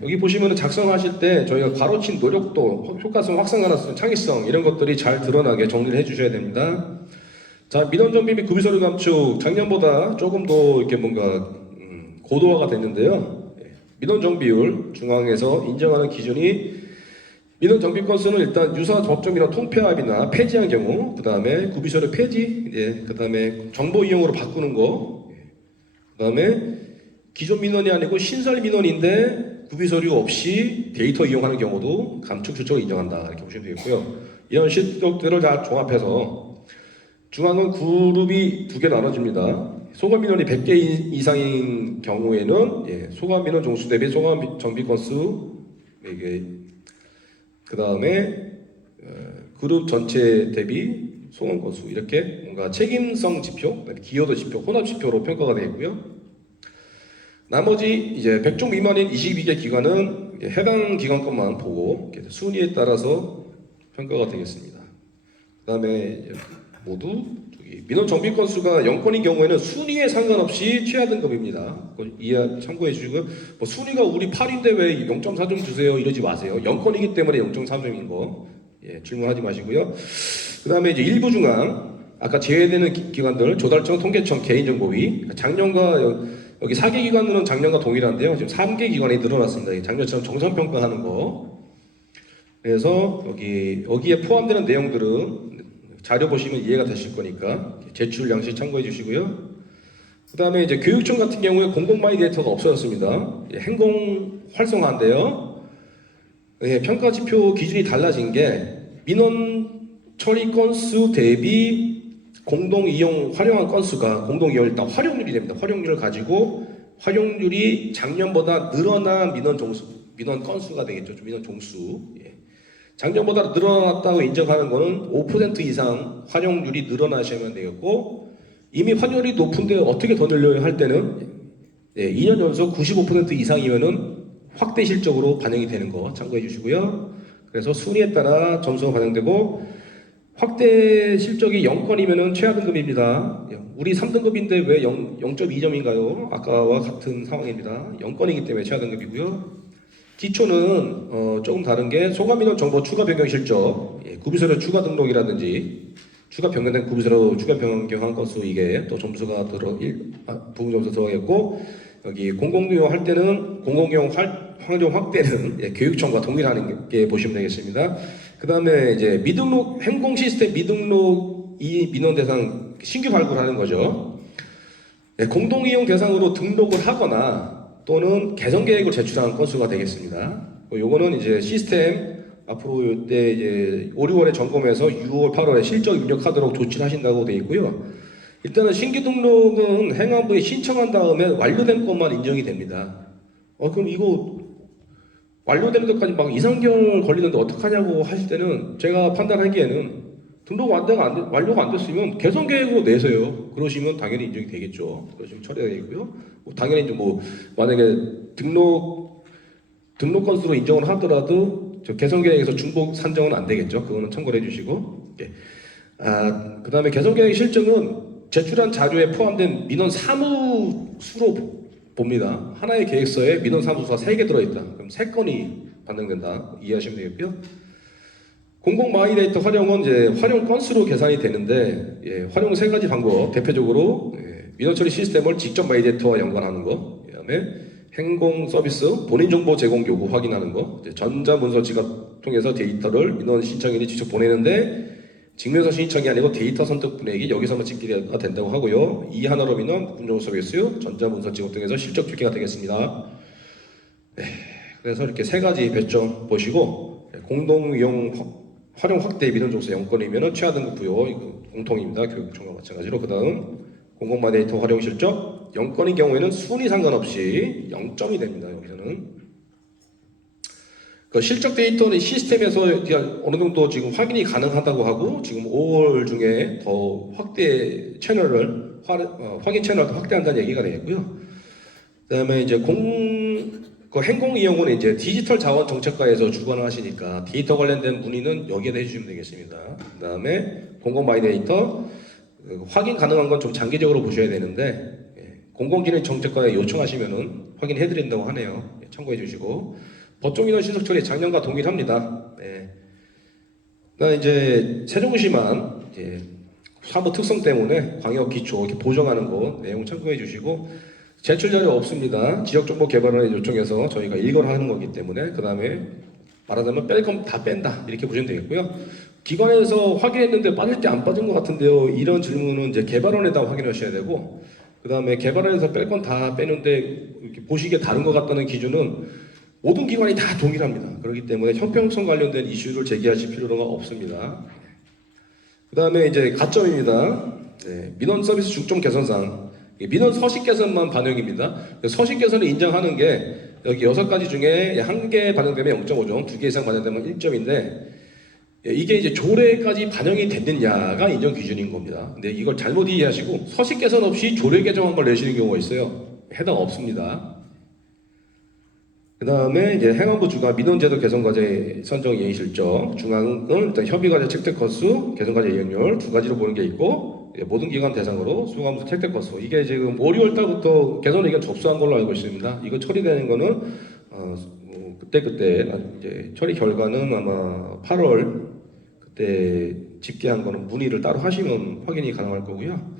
여기 보시면 작성하실 때 저희가 가로친 노력도, 효과성, 확산 가능성, 창의성 이런 것들이 잘 드러나게 정리를 해주셔야 됩니다. 자, 민원 정비 및 구비 서류 감축 작년보다 조금 더 이렇게 뭔가 고도화가 됐는데요. 민원 정비율 중앙에서 인정하는 기준이 민원 정비 건수는 일단 유사 법정이나 통폐합이나 폐지한 경우, 그 다음에 구비 서류 폐지, 그 다음에 정보 이용으로 바꾸는 거, 그 다음에 기존 민원이 아니고 신설 민원인데 구비서류 없이 데이터 이용하는 경우도 감축 조처를 인정한다 이렇게 보시면 되겠고요. 이런 실적들을 다 종합해서 중앙은 그룹이 2개 나눠집니다. 소관 민원이 100개 이상인 경우에는 소관 민원 종수 대비 소관 정비 건수 그 다음에 그룹 전체 대비 소관 건수 이렇게 뭔가 책임성 지표, 기여도 지표, 혼합 지표로 평가가 되겠고요. 나머지 이제 100종 미만인 22개 기관은 해당 기관 것만 보고 순위에 따라서 평가가 되겠습니다. 그 다음에 모두 민원 정비 건수가 0건인 경우에는 순위에 상관없이 최하 등급입니다. 이해 참고해 주시고요. 뭐 순위가 우리 8인데 왜 0.4점 주세요 이러지 마세요. 0건이기 때문에 0.3점인 거 질문하지 마시고요. 그 다음에 이제 일부 중앙 아까 제외되는 기관들 조달청, 통계청, 개인정보위 작년과 여기 4개 기관은 작년과 동일한데요. 지금 3개 기관이 늘어났습니다. 작년처럼 정상평가하는 거. 그래서 여기에 포함되는 내용들은 자료 보시면 이해가 되실 거니까 제출 양식 참고해 주시고요. 그 다음에 이제 교육청 같은 경우에 공공마이 데이터가 없어졌습니다. 행공 활성화인데요. 예, 평가 지표 기준이 달라진 게 민원 처리 건수 대비 공동 이용 활용한 건수가 공동 이용 일단 활용률이 됩니다. 활용률을 가지고 활용률이 작년보다 늘어난 민원 건수가 되겠죠. 민원 종수. 예. 작년보다 늘어났다고 인정하는 거는 5% 이상 활용률이 늘어나시면 되겠고, 이미 활용률이 높은데 어떻게 더 늘려야 할 때는 2년 연속 95% 이상이면은 확대 실적으로 반영이 되는 거 참고해 주시고요. 그래서 순위에 따라 점수가 반영되고, 확대 실적이 0건이면은 최하 등급입니다. 우리 3등급인데 왜 0.2점인가요? 아까와 같은 상황입니다. 0건이기 때문에 최하 등급이고요. 기초는 조금 다른 게 소감인원 정보 추가 변경 실적, 구비서류 추가 등록이라든지 추가 변경된 구비서류 추가 변경한 건수, 이게 또 점수가 부분 점수 들어가겠고, 여기 공공이용 할 때는 공공이용 활용 확대는 교육청과 동일하는 게 보시면 되겠습니다. 그 다음에 이제 미등록 행공 시스템 미등록 이 민원 대상 신규 발굴하는 거죠. 공동 이용 대상으로 등록을 하거나 또는 개선 계획을 제출한 건수가 되겠습니다. 요거는 이제 시스템 앞으로 이때 이제 5, 6월에 점검해서 6월, 8월에 실적 입력하도록 조치를 하신다고 되어 있고요. 일단은 신규 등록은 행안부에 신청한 다음에 완료된 것만 인정이 됩니다. 그럼 이거 완료되는 데까지 막 2, 3개월 걸리는데 어떡하냐고 하실 때는 제가 판단하기에는 등록 완료가 안 됐으면 개선 계획으로 내세요. 그러시면 당연히 인정이 되겠죠. 그러시면 처리가 되고요. 당연히 이제 만약에 등록 건수로 인정을 하더라도 개선 계획에서 중복 산정은 안 되겠죠. 그거는 참고를 해주시고. 그 다음에 개선 계획 실적은 제출한 자료에 포함된 민원 사무수로 봅니다. 하나의 계획서에 민원 사무소가 3개 들어있다. 그럼 3건이 반영된다. 이해하시면 되겠고요. 공공 마이데이터 활용은 이제 활용 건수로 계산이 되는데, 활용 3가지 방법. 대표적으로 민원 처리 시스템을 직접 마이데이터와 연관하는 거, 그다음에 행공 서비스 본인 정보 제공 요구 확인하는 거, 전자 문서 지갑 통해서 데이터를 민원 신청인이 직접 보내는데 직면서 신청이 아니고 데이터 선택 분해기 여기서만 찍기가 된다고 하고요. 이 하나로 민원 공정 서비스 전자문서 지급 등에서 실적 집계가 되겠습니다. 그래서 이렇게 3가지 배점 보시고, 공동 이용 활용 확대 민원 종수 0건이면 최하 등급 부여, 이거 공통입니다. 교육청과 마찬가지로. 그다음 공공마 데이터 활용 실적 0건인 경우에는 순위 상관없이 0점이 됩니다. 여기서는. 그 실적 데이터는 시스템에서 어느 정도 지금 확인이 가능하다고 하고, 지금 5월 중에 더 확대 채널을 확인 채널을 확대한다는 얘기가 되겠고요. 그다음에 이제 행공 이용은 이제 디지털 자원 정책과에서 주관을 하시니까 데이터 관련된 문의는 여기에다 해주시면 되겠습니다. 그다음에 공공 마이데이터 확인 가능한 건 좀 장기적으로 보셔야 되는데, 공공기능 정책과에 요청하시면은 확인해드린다고 하네요. 참고해 주시고. 법정인원 신속 처리 작년과 동일합니다. 그다음에 이제 세종시만 사무 특성 때문에 광역 기초 이렇게 보정하는 거 내용 참고해 주시고, 제출 자료 없습니다. 지역정보개발원에 요청해서 저희가 일거를 하는 거기 때문에. 그 다음에 말하자면 뺄 건 다 뺀다 이렇게 보시면 되겠고요. 기관에서 확인했는데 빠질 때 안 빠진 것 같은데요, 이런 질문은 이제 개발원에다 확인하셔야 되고, 그 다음에 개발원에서 뺄 건 다 빼는데 이렇게 보시기에 다른 것 같다는 기준은 모든 기관이 다 동일합니다. 그렇기 때문에 형평성 관련된 이슈를 제기하실 필요가 없습니다. 그 다음에 이제 가점입니다. 민원 서비스 중점 개선상 민원 서식 개선만 반영입니다. 서식 개선을 인정하는 게 여기 6가지 중에 1개 반영되면 0.5점, 2개 이상 반영되면 1점인데, 이게 이제 조례까지 반영이 됐느냐가 인정 기준인 겁니다. 근데 이걸 잘못 이해하시고 서식 개선 없이 조례 개정한 걸 내시는 경우가 있어요. 해당 없습니다. 그 다음에 이제 행안부 주관 민원제도 개선과제 선정 이행 실적, 중앙은 일단 협의과제 채택 건수, 개선과제 이행률 2가지로 보는 게 있고, 모든 기관 대상으로 수감수 채택 건수, 이게 지금 5, 6월 달부터 개선 의견 접수한 걸로 알고 있습니다. 이거 처리되는 거는 그때 이제 처리 결과는 아마 8월 그때 집계한 거는 문의를 따로 하시면 확인이 가능할 거고요.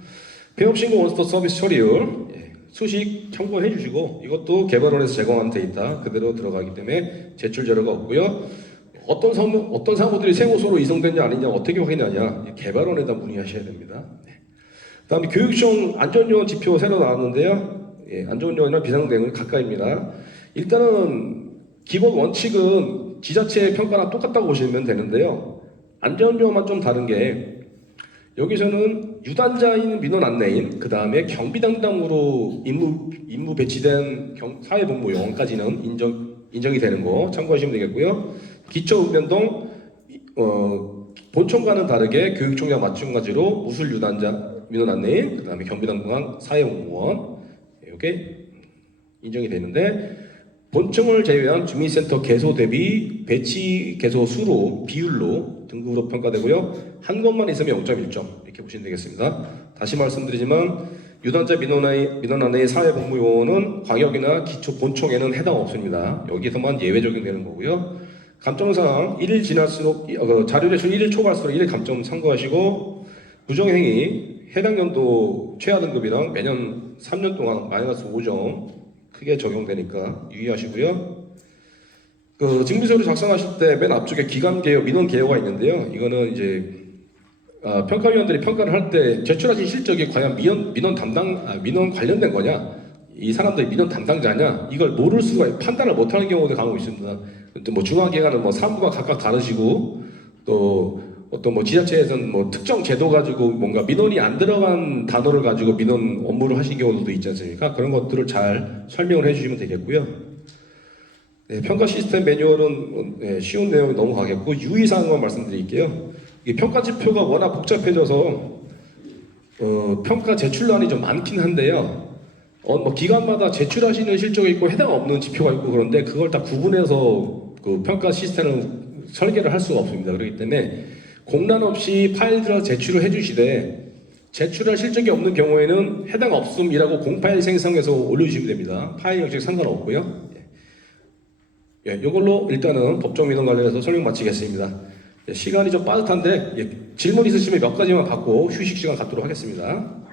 폐업신고 원스톱 서비스 처리율 수식 참고해 주시고, 이것도 개발원에서 제공한 데이터 그대로 들어가기 때문에 제출 자료가 없고요. 어떤 사무들이 세무서로 이송됐냐 아니냐 어떻게 확인하냐, 개발원에다 문의하셔야 됩니다. 그다음에 교육청 안전요원 지표 새로 나왔는데요. 안전요원이나 비상대응은 가까이입니다. 일단은 기본 원칙은 지자체 평가랑 똑같다고 보시면 되는데요. 안전요원만 좀 다른 게 여기서는 유단자인 민원 안내인, 그 다음에 경비 담당으로 임무 배치된 사회복무요원까지는 인정이 되는 거 참고하시면 되겠고요. 기초응변동 본청과는 다르게 교육청장 마찬가지로 무술 유단자 민원 안내인, 그 다음에 경비 담당 사회복무원 이렇게 인정이 되는데 본청을 제외한 주민센터 개소 대비 배치 개소 수로 비율로 등급으로 평가되고요. 한 곳만 있으면 0.1점 이렇게 보시면 되겠습니다. 다시 말씀드리지만 유단자 민원 안내의 사회복무요원은 광역이나 기초 본청에는 해당 없습니다. 여기서만 예외 적용되는 거고요. 감점사항 1일 지날수록 자료 제출 1일 초과할수록 1일 감점 참고하시고 부정행위 해당 연도 최하 등급이랑 매년 3년 동안 마이너스 5점 크게 적용되니까 유의하시고요. 그 증빙서류 작성하실 때 맨 앞쪽에 기관 개요, 민원 개요가 있는데요. 이거는 이제 평가위원들이 평가를 할 때 제출하신 실적이 과연 민원 관련된 거냐, 이 사람들이 민원 담당자냐, 이걸 모를 수가 판단을 못하는 경우도 간혹 있습니다. 또 뭐 중앙기관은 뭐 사무가 각각 다르시고 또 어떤 뭐 지자체에서는 뭐 특정 제도 가지고 뭔가 민원이 안 들어간 단어를 가지고 민원 업무를 하신 경우도 있지 않습니까? 그런 것들을 잘 설명을 해주시면 되겠고요. 네, 평가 시스템 매뉴얼은 쉬운 내용이 넘어가겠고 유의사항만 말씀드릴게요. 이 평가 지표가 워낙 복잡해져서 평가 제출란이 좀 많긴 한데요. 뭐 기관마다 제출하시는 실적이 있고 해당 없는 지표가 있고 그런데 그걸 다 구분해서 그 평가 시스템을 설계를 할 수가 없습니다. 그렇기 때문에 공란 없이 파일들을 제출을 해주시되 제출할 실적이 없는 경우에는 해당 없음이라고 공파일 생성해서 올려주시면 됩니다. 파일 형식 상관없고요. 예, 이걸로 일단은 법정 민원 관련해서 설명 마치겠습니다. 예, 시간이 좀 빠듯한데 질문 있으시면 몇 가지만 받고 휴식 시간 갖도록 하겠습니다.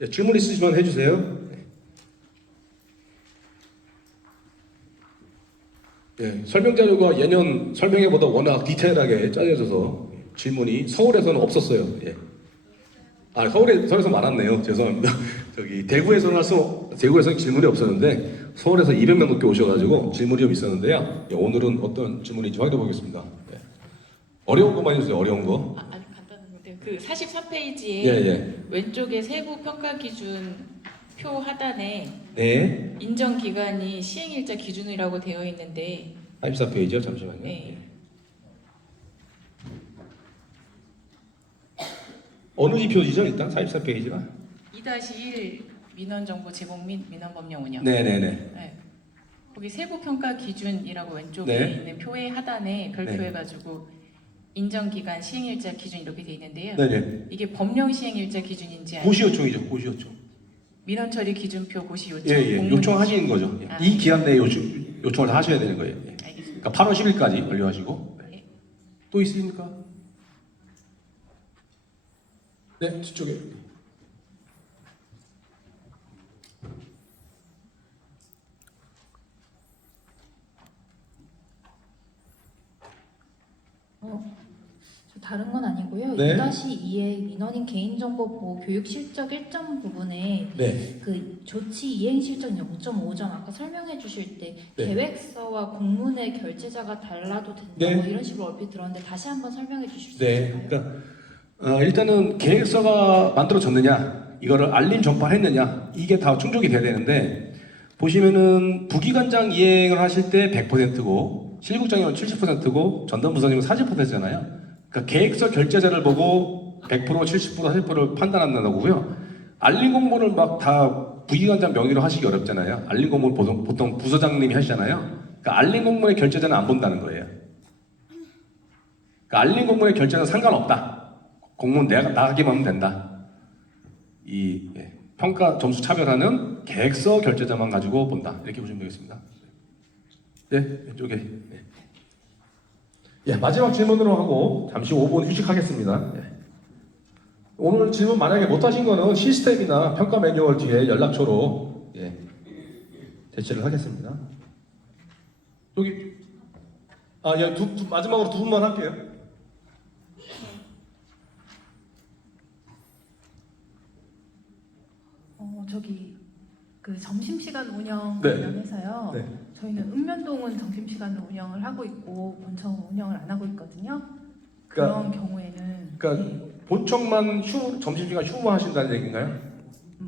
예, 질문 있으시면 해주세요. 예, 설명 자료가 예년 설명회보다 워낙 디테일하게 짜여져서 질문이 서울에서는 없었어요. 예. 서울에서 많았네요. 죄송합니다. 저기 대구에서는 질문이 없었는데 서울에서 200명 넘게 오셔가지고 질문이 좀 있었는데요. 예, 오늘은 어떤 질문인지 확인해 보겠습니다. 예. 어려운 것만 해주세요. 어려운 거. 아주 간단한데 그 43페이지에 예. 왼쪽에 세부 평가 기준 표 하단에 네. 인정 기간이 시행일자 기준이라고 되어 있는데 44페이지요. 잠시만요. 네. 어느 지표이죠? 일단 44페이지가. 2-1 민원 정보 제공 및 민원 법령 운영. 네네네. 네. 거기 세부 평가 기준이라고 왼쪽에 네. 있는 표의 하단에 별표해가지고 인정 기간 시행일자 기준 이렇게 돼 있는데요. 네네. 이게 법령 시행일자 기준인지 고시 요청이죠. 고시 요청. 민원 처리 기준표 고시 요청. 예. 요청하시는 거죠. 예. 이 기한 내에 요청을 다 하셔야 되는 거예요. 예. 알겠습니다. 그러니까 8월 10일까지 완료하시고. 네. 또 있습니까? 네, 뒤쪽에. 저 다른 건 아니고요. 네. 2-2의 민원인 개인정보 보호 교육 실적 일정 부분에 네. 그 조치 이행 실적 0.5점 아까 설명해 주실 때 네. 계획서와 공문의 결제자가 달라도 된다 네. 뭐 이런 식으로 얼핏 들었는데 다시 한번 설명해 주실 수 네. 있을까요? 그러니까 일단은 계획서가 만들어졌느냐, 이거를 알림 전파했느냐, 이게 다 충족이 돼야 되는데 보시면은 부기관장 이행을 하실 때 100%고 실국장이면 70%고 전담부서님은 40%잖아요. 그러니까 계획서 결제자를 보고 100%, 70%, 40%를 판단한다고요. 알림 공모를 막 다 부기관장 명의로 하시기 어렵잖아요. 알림 공모를 보통 부서장님이 하시잖아요. 그러니까 알림 공모의 결제자는 안 본다는 거예요. 그러니까 알림 공모의 결제는 상관없다. 공무원 내가 나가기만 하면 된다. 평가 점수 차별하는 계획서 결제자만 가지고 본다. 이렇게 보시면 되겠습니다. 네, 이쪽에. 네. 예, 마지막 질문으로 하고 잠시 5분 휴식하겠습니다. 예. 오늘 질문 만약에 못하신 거는 시스템이나 평가 매뉴얼 뒤에 연락처로 대체를 하겠습니다. 여기 마지막으로 두 분만 할게요. 저기 그 점심시간 운영 네. 관련해서요. 네. 저희는 읍면동은 점심시간을 운영을 하고 있고 본청은 운영을 안 하고 있거든요. 그러니까- 그런 경우에는 그러니까 본청만 점심시간 휴무하신다는 얘기인가요?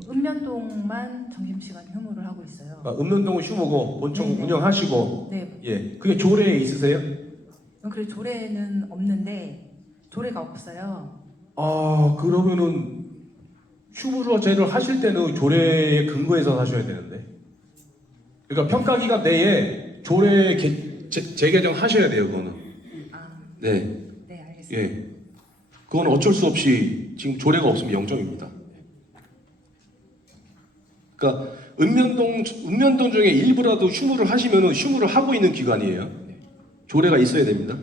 읍면동만 점심시간 휴무를 하고 있어요. 읍면동은 휴무고 본청은 네. 운영하시고 네, 예, 그게 조례에 있으세요? 그래서 조례는 없는데 조례가 없어요. 아 그러면은 휴무제를 하실 때는 조례에 근거해서 하셔야 되는데. 그러니까 평가 기간 내에 조례 재개정 하셔야 돼요, 그거는. 아, 네, 네, 알겠습니다. 예, 그건 어쩔 수 없이 지금 조례가 없으면 0점입니다. 그러니까 읍면동 중에 일부라도 휴무를 하시면은 휴무를 하고 있는 기관이에요. 조례가 있어야 됩니다.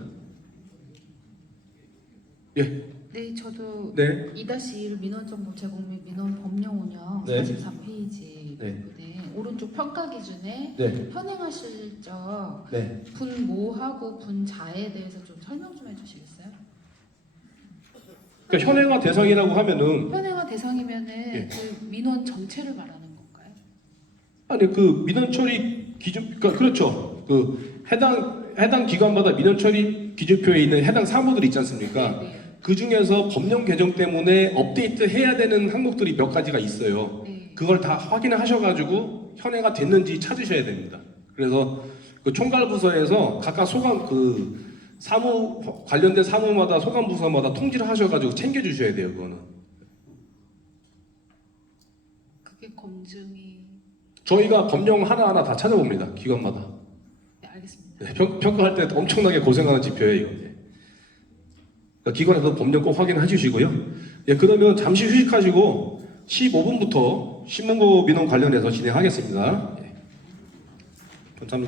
예, 네, 저도 네, 2-1 민원 정보 제공 및 민원 법령 운영 네. 44페이지 네. 부분에 오른쪽 평가 기준에 네, 현행하실 적 네. 분모하고 분자에 대해서 좀 설명 좀 해주시겠어요? 그러니까 현행화 대상이라고 하면은 현행화 대상이면은 예. 그 민원 전체를 말하는 건가요? 아니 그 민원 처리 기준 그러니까 그렇죠. 그 해당 기관마다 민원 처리 기준표에 있는 해당 사무들 있지 않습니까? 네, 그 중에서 법령 개정 때문에 업데이트 해야 되는 항목들이 몇 가지가 있어요. 네. 그걸 다 확인을 하셔가지고 현행화 됐는지 찾으셔야 됩니다. 그래서 그 총괄부서에서 각각 소감 그 사무 관련된 사무마다 소관부서마다 통지를 하셔가지고 챙겨주셔야 돼요. 그거는 그게 검증이 저희가 법령 하나하나 다 찾아봅니다. 기관마다. 네, 알겠습니다. 네, 평가할 때 엄청나게 고생하는 지표예요. 이거. 그러니까 기관에서 법령 꼭 확인해 주시고요. 예, 그러면 잠시 휴식하시고 15분부터 신문고 민원 관련해서 진행하겠습니다. 예. 감사합니다.